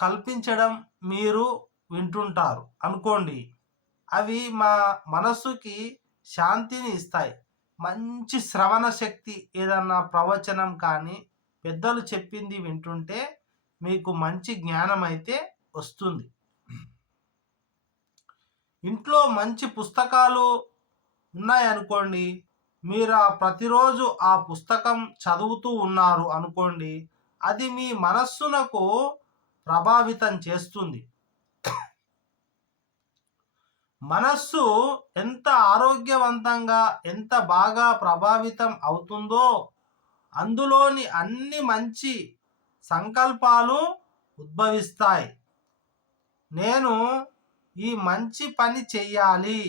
కల్పించడం మీరు వింటుంటారు అనుకోండి, అవి మా మనస్సుకి శాంతిని ఇస్తాయి. మంచి శ్రవణ శక్తి, ఏదన్నా ప్రవచనం కానీ పెద్దలు చెప్పింది వింటుంటే మీకు మంచి జ్ఞానం అయితే వస్తుంది. ఇంట్లో మంచి పుస్తకాలు ఉన్నాయనుకోండి, మీరు ప్రతిరోజు ఆ పుస్తకం చదువుతూ ఉన్నారు అనుకోండి, అది మీ మనస్సునకు ప్రభావితం చేస్తుంది. మనస్సు ఎంత ఆరోగ్యవంతంగా, ఎంత బాగా ప్రభావితం అవుతుందో అందులోని అన్ని మంచి సంకల్పాలు ఉద్భవిస్తాయి. నేను ఈ మంచి పని చెయ్యాలి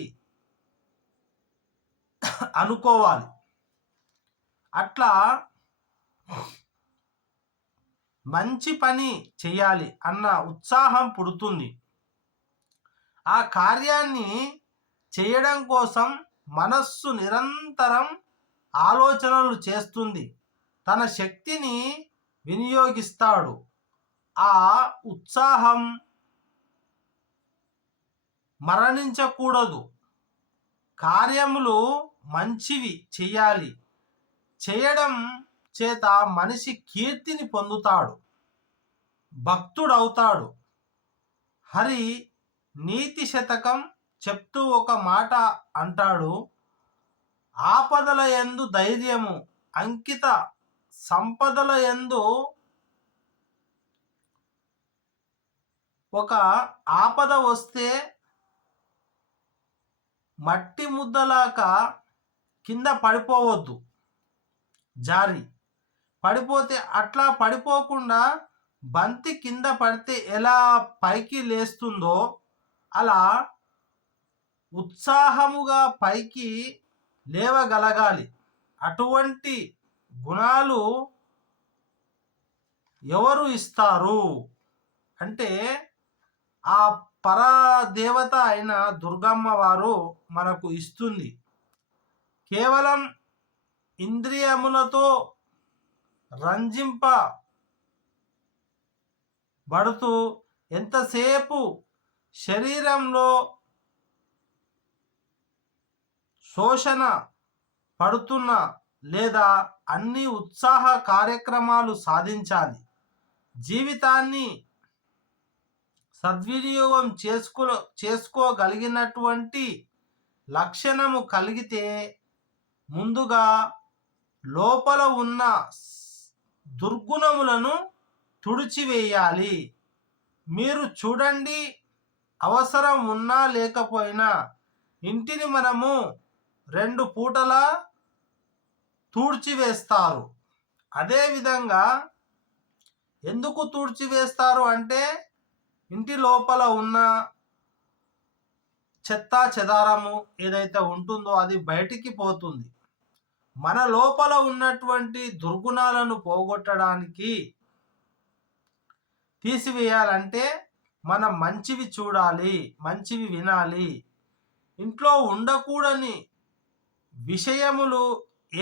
అనుకోవాలి. అట్లా మంచి పని చెయ్యాలి అన్న ఉత్సాహం పుడుతుంది. ఆ కార్యాన్ని చేయడం కోసం మనస్సు నిరంతరం ఆలోచనలు చేస్తుంది. తన శక్తిని వినియోగిస్తాడు. ఆ ఉత్సాహం మరణించకూడదు. కార్యములు మంచివి చెయ్యాలి. చేయడం చేత మనిషి కీర్తిని పొందుతాడు, భక్తుడవుతాడు. హరి నీతి శతకం చెప్తూ ఒక మాట అంటాడు, ఆపదల యందు ధైర్యము, అంకిత సంపదల యందు ఒక ఆపద వస్తే మట్టి ముద్దలాగా కింద పడిపోవద్దు. జారి పడిపోతే అట్లా పడిపోకుండా బంతి కింద పడితే ఎలా పైకి లేస్తుందో అలా ఉత్సాహముగా పైకి లేవగలగాలి. అటువంటి గుణాలు ఎవరు ఇస్తారు అంటే ఆ పరదేవత అయిన దుర్గమ్మ వారు మనకు ఇస్తుంది. కేవలం ఇంద్రియములతో రంజింప పడుతూ ఎంతసేపు శరీరంలో శోషణ పడుతున్న లేదా అన్ని ఉత్సాహ కార్యక్రమాలు సాధించాలి. జీవితాన్ని సద్వినియోగం చేసుకోగలిగినటువంటి లక్షణము కలిగితే ముందుగా లోపల ఉన్న దుర్గుణములను తుడిచివేయాలి. మీరు చూడండి, అవసరం ఉన్నా లేకపోయినా ఇంటిని మనము 2 పూటలా తుడిచివేస్తారు. అదేవిధంగా ఎందుకు తుడిచివేస్తారు అంటే ఇంటి లోపల ఉన్న చెత్తా చెదారము ఏదైతే ఉంటుందో అది బయటికి పోతుంది. మన లోపల ఉన్నటువంటి దుర్గుణాలను పోగొట్టడానికి, తీసివేయాలంటే మనం మంచివి చూడాలి, మంచివి వినాలి. ఇంట్లో ఉండకూడని విషయములు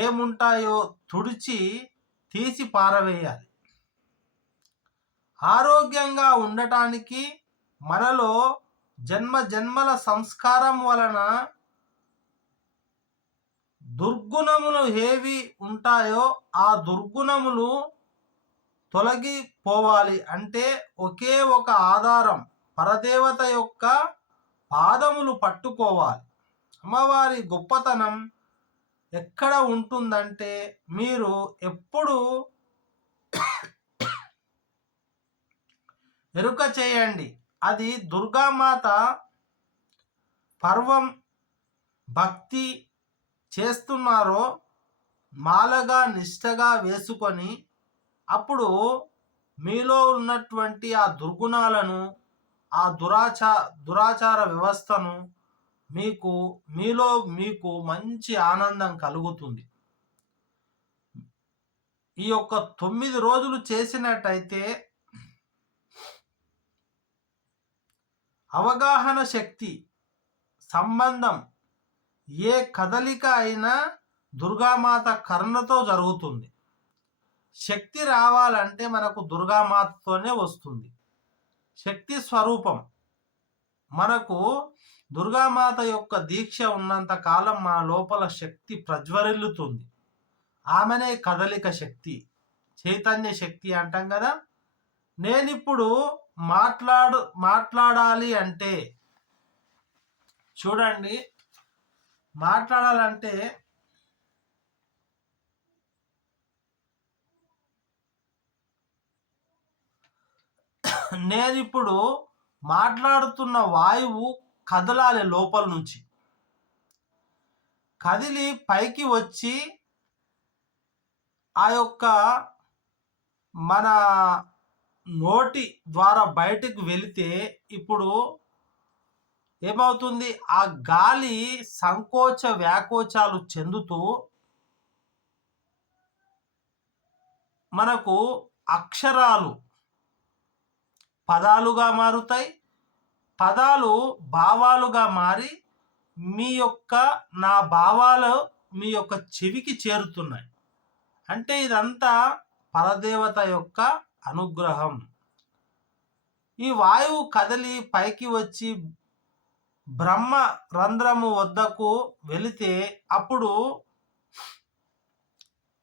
ఏముంటాయో తీసి పారవేయాలి. ఆరోగ్యంగా ఉండటానికి మనలో జన్మల సంస్కారం వలన దుర్గుణములు ఏవి ఉంటాయో ఆ దుర్గుణములు తొలగిపోవాలి అంటే ఒకే ఒక ఆధారం, పరదేవత యొక్క పాదములు పట్టుకోవాలి. అమ్మవారి గొప్పతనం ఎక్కడ ఉంటుందంటే మీరు ఎప్పుడు ఎరుక చేయండి. అది దుర్గామాత పర్వం భక్తి చేస్తున్నారో మాలగా నిష్టగా వేసుకొని అప్పుడు మీలో ఉన్నటువంటి ఆ దుర్గుణాలను, ఆ దురాచార వ్యవస్థను మీకు మంచి ఆనందం కలుగుతుంది. ఈ యొక్క 9 రోజులు చేసినట్టయితే అవగాహన శక్తి, సంబంధం, ఏ కదలిక అయినా దుర్గామాత కరుణతో జరుగుతుంది. శక్తి రావాలంటే మనకు దుర్గామాతతోనే వస్తుంది. శక్తి స్వరూపం. మనకు దుర్గామాత యొక్క దీక్ష ఉన్నంత కాలం మా లోపల శక్తి ప్రజ్వరిల్లుతుంది. ఆమెనే కదలిక శక్తి, చైతన్య శక్తి అంటాం కదా. నేనిప్పుడు మాట్లాడాలి అంటే చూడండి, మాట్లాడాలంటే నేనిప్పుడు మాట్లాడుతున్న వాయువు కదలాలి, లోపల నుంచి కదిలి పైకి వచ్చి ఆ యొక్క మన నోటి ద్వారా బయటకు వెళితే ఇప్పుడు ఏమవుతుంది, ఆ గాలి సంకోచ వ్యాకోచాలు చెందుతూ మనకు అక్షరాలు పదాలుగా మారుతాయి. పదాలు భావాలుగా మారి నా భావాలు మీ యొక్క చెవికి చేరుతున్నాయి. అంటే ఇదంతా పరదేవత యొక్క అనుగ్రహం. ఈ వాయువు కదిలి పైకి వచ్చి బ్రహ్మ రంధ్రము వద్దకు వెళితే అప్పుడు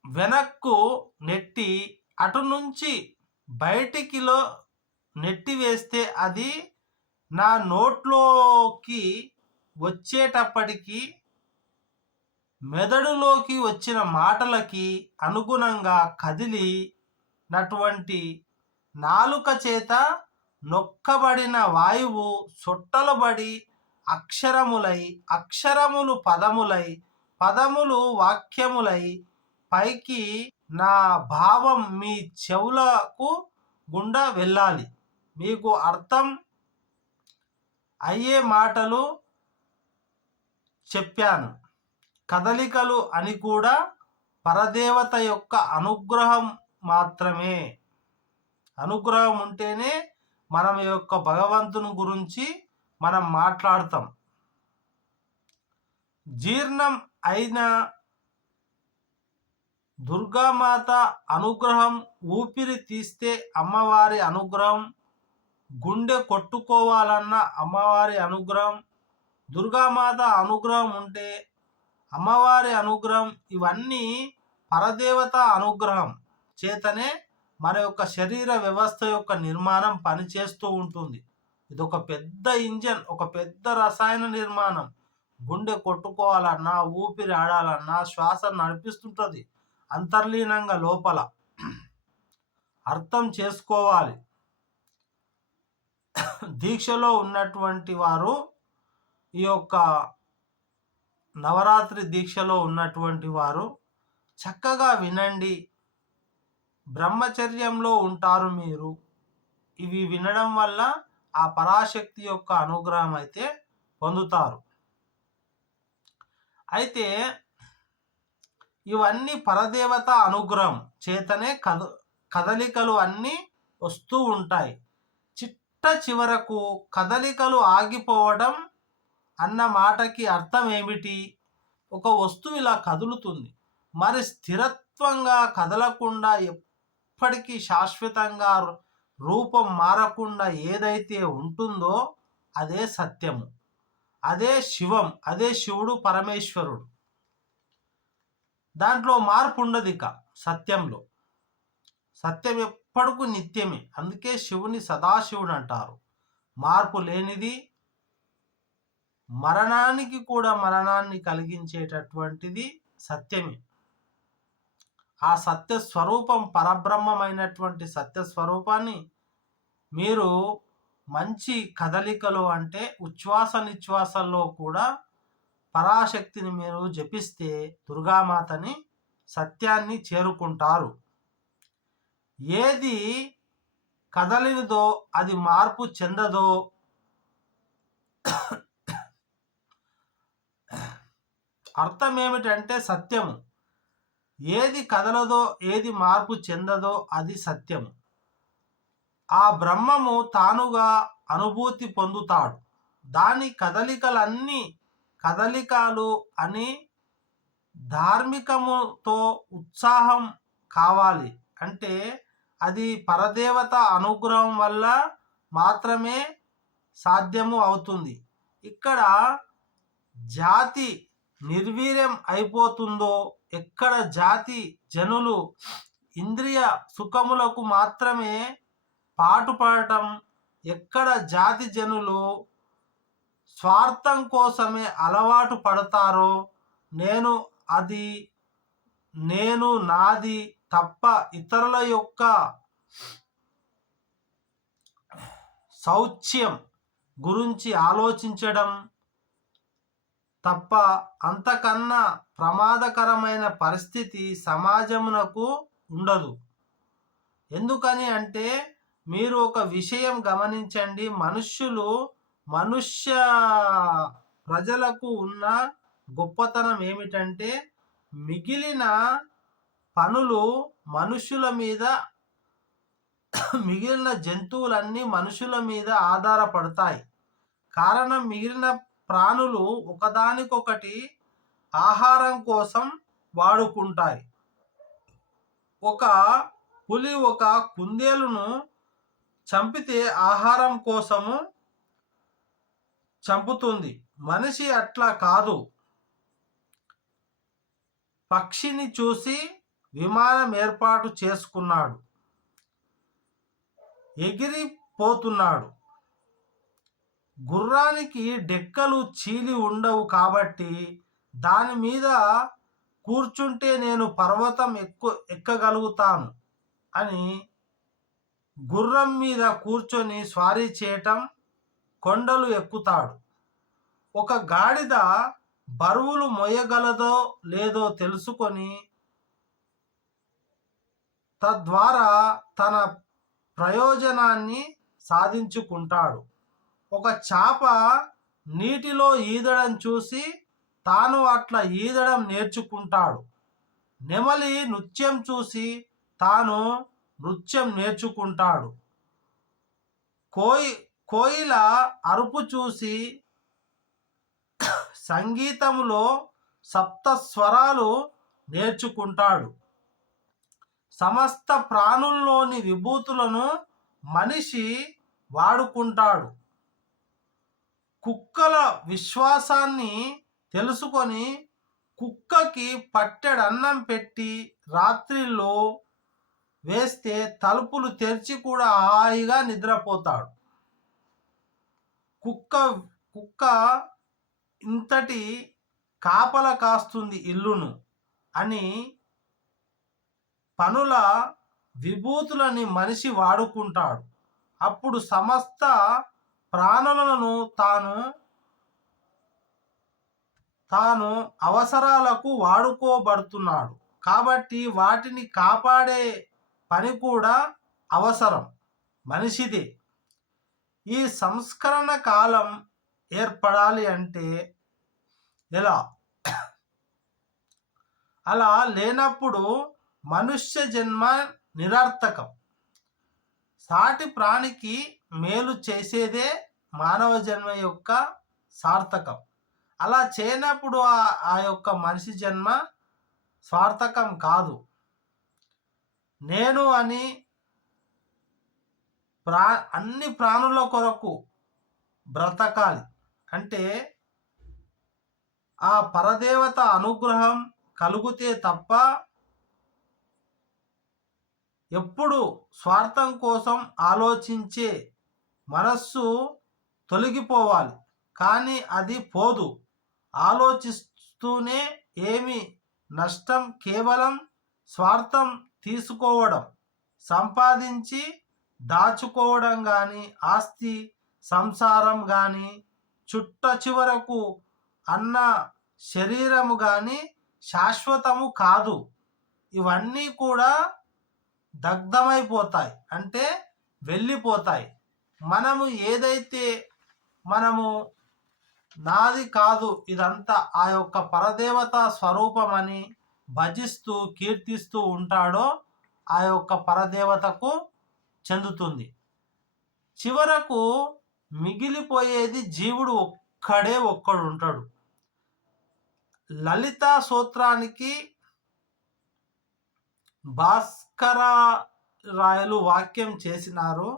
వెనక్కు నెట్టి అటు నుంచి బయటికిలో నెట్టి వేస్తే అది నా నోట్లోకి వచ్చేటప్పటికి మెదడులోకి వచ్చిన మాటలకి అనుగుణంగా కదిలినటువంటి నాలుక చేత నొక్కబడిన వాయువు సొట్టలబడి అక్షరములు పదములు వాక్యములై పైకి నా భావం మీ చెవులకు గుండా వెళ్ళాలి. మీకు అర్థం అయ్యే మాటలు చెప్పాను. కదలికలు అని కూడా పరదేవత యొక్క అనుగ్రహం మాత్రమే. అనుగ్రహం ఉంటేనే మనం యొక్క భగవంతుని గురించి మనం మాట్లాడతాం. జీర్ణం అయిన దుర్గామాత అనుగ్రహం, ఊపిరి తీస్తే అమ్మవారి అనుగ్రహం, గుండె కొట్టుకోవాలన్న అమ్మవారి అనుగ్రహం, దుర్గామాత అనుగ్రహం ఉంటే అమ్మవారి అనుగ్రహం, ఇవన్నీ పరదేవత అనుగ్రహం చేతనే మన యొక్క శరీర వ్యవస్థ యొక్క నిర్మాణం పనిచేస్తూ ఉంటుంది. ఇది ఒక పెద్ద ఇంజన్, ఒక పెద్ద రసాయన నిర్మాణం. గుండె కొట్టుకోవాలన్నా, ఊపిరి ఆడాలన్నా శ్వాస నడిపిస్తుంటుంది అంతర్లీనంగా లోపల. అర్థం చేసుకోవాలి. దీక్షలో ఉన్నటువంటి వారు, ఈ యొక్క నవరాత్రి దీక్షలో ఉన్నటువంటి వారు చక్కగా వినండి. బ్రహ్మచర్యంలో ఉంటారు మీరు. ఇవి వినడం వల్ల ఆ పరాశక్తి యొక్క అనుగ్రహం అయితే పొందుతారు. అయితే ఇవన్నీ పరదేవత అనుగ్రహం చేతనే కదలికలు అన్నీ వస్తూ ఉంటాయి. చిట్ట చివరకు కదలికలు ఆగిపోవడం అన్న మాటకి అర్థం ఏమిటి? ఒక వస్తువు ఇలా కదులుతుంది, మరి స్థిరత్వంగా కదలకుండా ఎప్పటికీ శాశ్వతంగా రూపం మారకుండా ఏదైతే ఉంటుందో అదే సత్యము, అదే శివం, అదే శివుడు పరమేశ్వరుడు. దాంట్లో మార్పు ఉండదు. ఇక సత్యంలో సత్యం ఎప్పటికూ నిత్యమే. అందుకే శివుని సదాశివుడు అంటారు. మార్పు లేనిది, మరణానికి కూడా మరణాన్ని కలిగించేటటువంటిది సత్యమే. ఆ సత్య స్వరూపం, పరబ్రహ్మమైనటువంటి సత్య స్వరూపాన్ని మీరు మంచి కదలికలో అంటే ఉచ్ఛ్వాస నిశ్వాసల్లో కూడా పరాశక్తిని మీరు జపిస్తే దుర్గామాతని సత్యాన్ని చేరుకుంటారు. ఏది కదలినదో, అది మార్పు చెందదో, అర్థం ఏమిటంటే సత్యము. ఏది కదలదో, ఏది మార్పు చెందదో అది సత్యము. ఆ బ్రహ్మము తానుగా అనుభూతి పొందుతాడు. దాని కదలికలన్నీ కదలికలు అని ధార్మికముతో ఉత్సాహం కావాలి. అంటే అది పరదేవత అనుగ్రహం వల్ల మాత్రమే సాధ్యము అవుతుంది. ఇక్కడ జాతి నిర్వీర్యం అయిపోతుందో, ఎక్కడ జాతి జనులు ఇంద్రియ సుఖములకు మాత్రమే పాటుపడటం, ఎక్కడ జాతి జనులు స్వార్థం కోసమే అలవాటు పడతారో, నేను నాది తప్ప ఇతరుల యొక్క సౌఖ్యం గురించి ఆలోచించడం తప్ప అంతకన్నా ప్రమాదకరమైన పరిస్థితి సమాజమునకు ఉండదు. ఎందుకని అంటే మీరు ఒక విషయం గమనించండి. మనుష్య ప్రజలకు ఉన్న గొప్పతనం ఏమిటంటే మిగిలిన పనులు మనుషుల మీద, మిగిలిన జంతువులన్నీ మనుషుల మీద ఆధారపడతాయి. కారణం, మిగిలిన ప్రాణులు ఒకదానికొకటి ఆహారం కోసం వాడుకుంటాయి. ఒక పులి ఒక కుందేలును చంపితే ఆహారం కోసము చంపుతుంది. మనిషి అట్లా కాదు. పక్షిని చూసి విమానం ఏర్పాటు చేసుకున్నాడు, ఎగిరిపోతున్నాడు. గుర్రానికి డెక్కలు చీలి ఉండవు కాబట్టి దాని మీద కూర్చుంటే నేను పర్వతం ఎక్కగలుగుతాను అని గుర్రం మీద కూర్చొని స్వారీ చేయటం, కొండలు ఎక్కుతాడు. ఒక గాడిద బరువులు మోయగలదో లేదో తెలుసుకొని తద్వారా తన ప్రయోజనాన్ని సాధించుకుంటాడు. ఒక చేప నీటిలో ఈదడం చూసి తాను అట్లా ఈదడం నేర్చుకుంటాడు. నెమలి నృత్యం చూసి తాను నృత్యం నేర్చుకుంటాడు. కోయిల అరుపు చూసి సంగీతంలో సప్త స్వరాలు నేర్చుకుంటాడు. సమస్త ప్రాణుల్లోని విభూతులను మనిషి వాడుకుంటాడు. కుక్కల విశ్వాసాన్ని తెలుసుకొని కుక్కకి పట్టెడన్నం పెట్టి రాత్రిలో వేస్తే తలుపులు తెరిచి కూడా హాయిగా నిద్రపోతాడు. కుక్క కుక్క ఇంతటి కాపల కాస్తుంది ఇల్లును అని పనుల విభూతులని మనిషి వాడుకుంటాడు. అప్పుడు సమస్త ప్రాణులను తాను అవసరాలకు వాడుకోబడుతున్నాడు. కాబట్టి వాటిని కాపాడే పని కూడా అవసరం మనిషిదే. ఈ సంస్కరణ కాలం ఏర్పడాలి అంటే ఎలా? అలా లేనప్పుడు మనుష్య జన్మ నిరర్థకం. సాటి ప్రాణికి మేలు చేసేదే మానవ జన్మ యొక్క సార్థకం. అలా చేయనప్పుడు ఆ యొక్క మనిషి జన్మ స్వార్థకం కాదు. నేను అని అన్ని ప్రాణుల కొరకు బ్రతకాలి అంటే ఆ పరదేవత అనుగ్రహం కలిగితే తప్ప ఎప్పుడు స్వార్థం కోసం ఆలోచించే మనస్సు తొలగిపోవాలి. కానీ అది పోదు. ఆలోచిస్తూనే ఏమి నష్టం? కేవలం స్వార్థం తీసుకోవడం, సంపాదించి దాచుకోవడం కానీ, ఆస్తి సంసారం కానీ, చుట్ట చివరకు అన్న శరీరము కానీ శాశ్వతము కాదు. ఇవన్నీ కూడా దగ్ధమైపోతాయి, అంటే వెళ్ళిపోతాయి. మనము ఏదైతే నాది కాదు ఇదంతా ఆ యొక్క పరదేవత స్వరూపమని భజిస్తూ కీర్తిస్తూ ఉంటాడో ఆ యొక్క పరదేవతకు చెందుతుంది. చివరకు మిగిలిపోయేది జీవుడు ఒక్కడు ఉంటాడు. లలితా సూత్రానికి భాస్కరాయలు వాక్యం చేసినారు.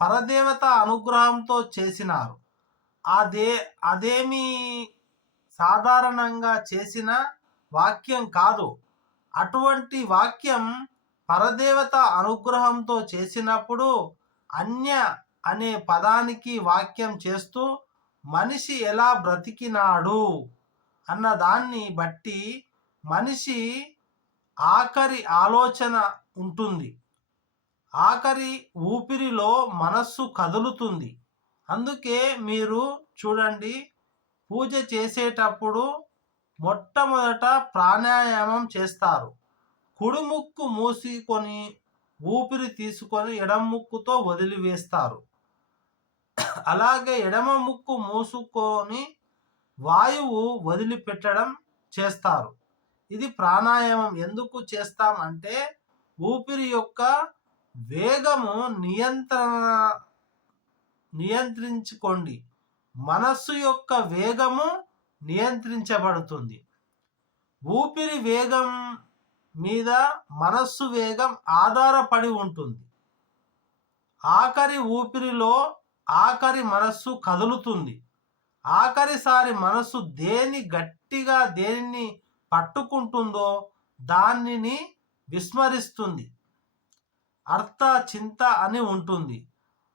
పరదేవత అనుగ్రహంతో చేసినారు. అదేమి సాధారణంగా చేసిన వాక్యం కాదు. అటువంటి వాక్యం పరదేవత అనుగ్రహంతో చేసినప్పుడు అన్య అనే పదానికి వాక్యం చేస్తూ మనిషి ఎలా బ్రతికినాడు అన్నదాన్ని బట్టి మనిషి ఆఖరి ఆలోచన ఉంటుంది. ఆఖరి ఊపిరిలో మనస్సు కదులుతుంది. అందుకే మీరు చూడండి, పూజ చేసేటప్పుడు మొట్టమొదట ప్రాణాయామం చేస్తారు. కుడి ముక్కు మూసుకొని ఊపిరి తీసుకొని ఎడమ ముక్కుతో వదిలివేస్తారు. అలాగే ఎడమ ముక్కు మూసుకొని వాయువు వదిలిపెట్టడం చేస్తారు. ఇది ప్రాణాయామం. ఎందుకు చేస్తాం అంటే ఊపిరి యొక్క వేగము నియంత్రించుకోండి. మనస్సు యొక్క వేగము నియంత్రించబడుతుంది. ఊపిరి వేగం మీద మనస్సు వేగం ఆధారపడి ఉంటుంది. ఆఖరి ఊపిరిలో ఆఖరి మనస్సు కదులుతుంది. ఆఖరిసారి మనస్సు దేనిని పట్టుకుంటుందో దానిని విస్మరిస్తుంది. అర్థ చింత అని ఉంటుంది.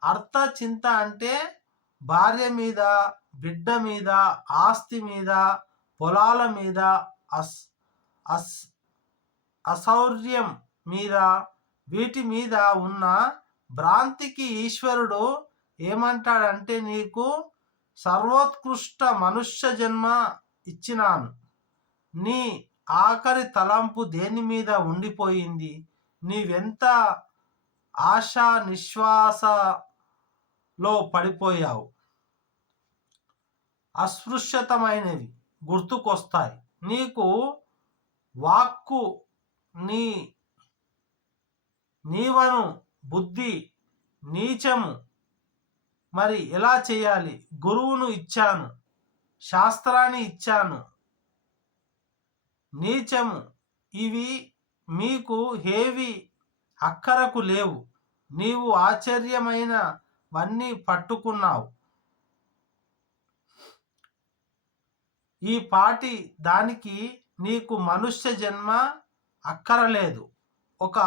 అర్థ చింత అంటే భార్య మీద, బిడ్డ మీద, ఆస్తి మీద, పొలాల మీద, అశౌర్యం మీద, వీటి మీద ఉన్న భ్రాంతికి ఈశ్వరుడు ఏమంటాడంటే, నీకు సర్వోత్కృష్ట మనుష్య జన్మ ఇచ్చినాను. నీ ఆఖరి తలంపు దేని మీద ఉండిపోయింది? నీవెంత ఆశా నిశ్వాసలో పడిపోయావు. అస్పృశ్యతమైనవి గుర్తుకొస్తాయి. నీకు వాక్కు నీవను బుద్ధి నీచము. మరి ఎలా చేయాలి? గురువును ఇచ్చాను, శాస్త్రాన్ని ఇచ్చాను, నీచము. ఇవి మీకు ఏవి అక్కరకు లేవు. నీవు ఆశ్చర్యమైన వన్నీ పట్టుకున్నావు. ఈ పాటి దానికి నీకు మనుష్య జన్మ అక్కరలేదు. ఒక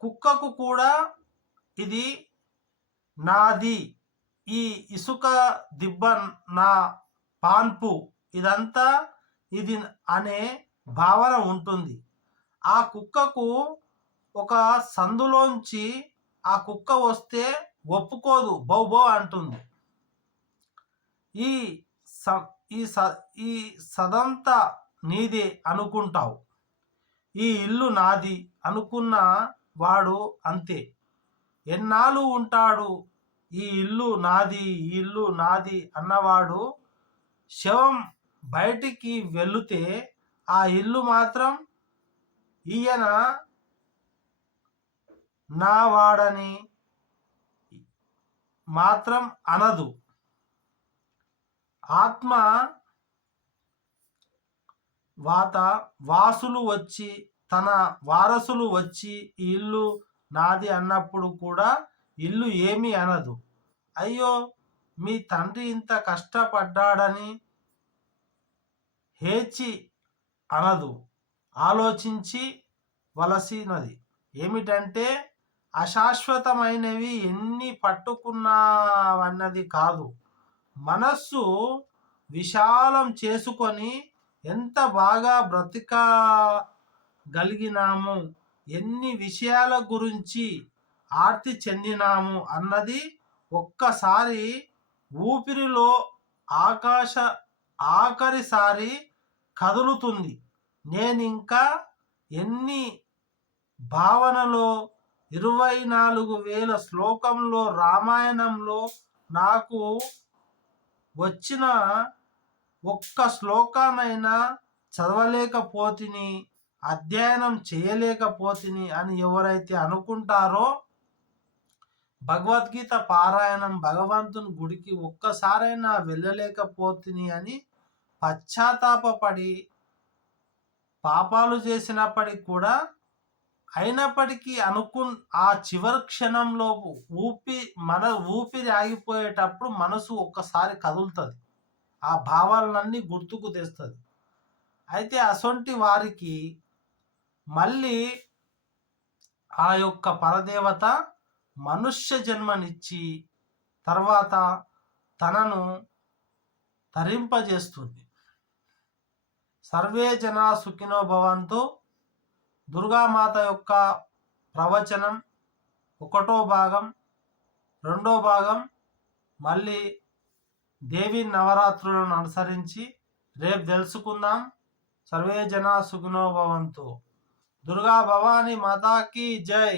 కుక్కకు కూడా ఇది నాది, ఈ ఇసుక దిబ్బ నా పాన్పు, ఇదంతా ఇది అనే భావన ఉంటుంది. ఆ కుక్కకు ఒక సందులోంచి ఆ కుక్క వస్తే ఒప్పుకోదు, బౌ బౌ అంటుంది. ఈ ఈ సదంతా నీదే అనుకుంటావు. ఈ ఇల్లు నాది అనుకున్న వాడు అంతే. ఎన్నాళ్ళు ఉంటాడు ఈ ఇల్లు నాది, ఈ ఇల్లు నాది అన్నవాడు? శవం బయటికి వెళితే ఆ ఇల్లు మాత్రం ఈయన నా వాడని మాత్రం అనదు. ఆత్మ వాసులు వచ్చి, తన వారసులు వచ్చి ఈ ఇల్లు నాది అన్నప్పుడు కూడా ఇల్లు ఏమీ అనదు. అయ్యో మీ తండ్రి ఇంత కష్టపడ్డాడని హేచి అనదు. ఆలోచించి వలసినది ఏమిటంటే, అశాశ్వతమైనవి ఎన్ని పట్టుకున్నావన్నది కాదు, మనస్సు విశాలం చేసుకొని ఎంత బాగా బ్రతకగలిగినాము, ఎన్ని విషయాల గురించి ఆర్తి చెందినాము అన్నది ఒక్కసారి ఊపిరిలో ఆఖరిసారి కదులుతుంది. నేనింకా ఎన్ని భావనలో 24,000 శ్లోకంలో రామాయణంలో నాకు వచ్చిన ఒక్క శ్లోకానైనా చదవలేకపోతిని, అధ్యయనం చేయలేకపోతిని అని ఎవరైతే అనుకుంటారో, భగవద్గీత పారాయణం, భగవంతుని గుడికి ఒక్కసారైనా వెళ్ళలేకపోతిని అని పశ్చాత్తాపపడి పాపాలు చేసినప్పటికి కూడా, అయినప్పటికీ ఆ చివరి క్షణంలో ఊపిరి ఆగిపోయేటప్పుడు మనసు ఒక్కసారి కదులుతుంది, ఆ భావాలన్నీ గుర్తుకు తెస్తుంది. అయితే అసొంటి వారికి మళ్ళీ ఆ యొక్క పరదేవత మనుష్య జన్మనిచ్చి తర్వాత తనను తరింపజేస్తుంది. సర్వే జనా సుఖినో భవంతు. దుర్గామాత యొక్క ప్రవచనం 1వ భాగం, 2వ భాగం మళ్ళీ దేవి నవరాత్రులను అనుసరించి రేపు తెలుసుకుందాం. సర్వే జనా సుఖినో భవంతు. దుర్గా భవానీ మాతాకి జై.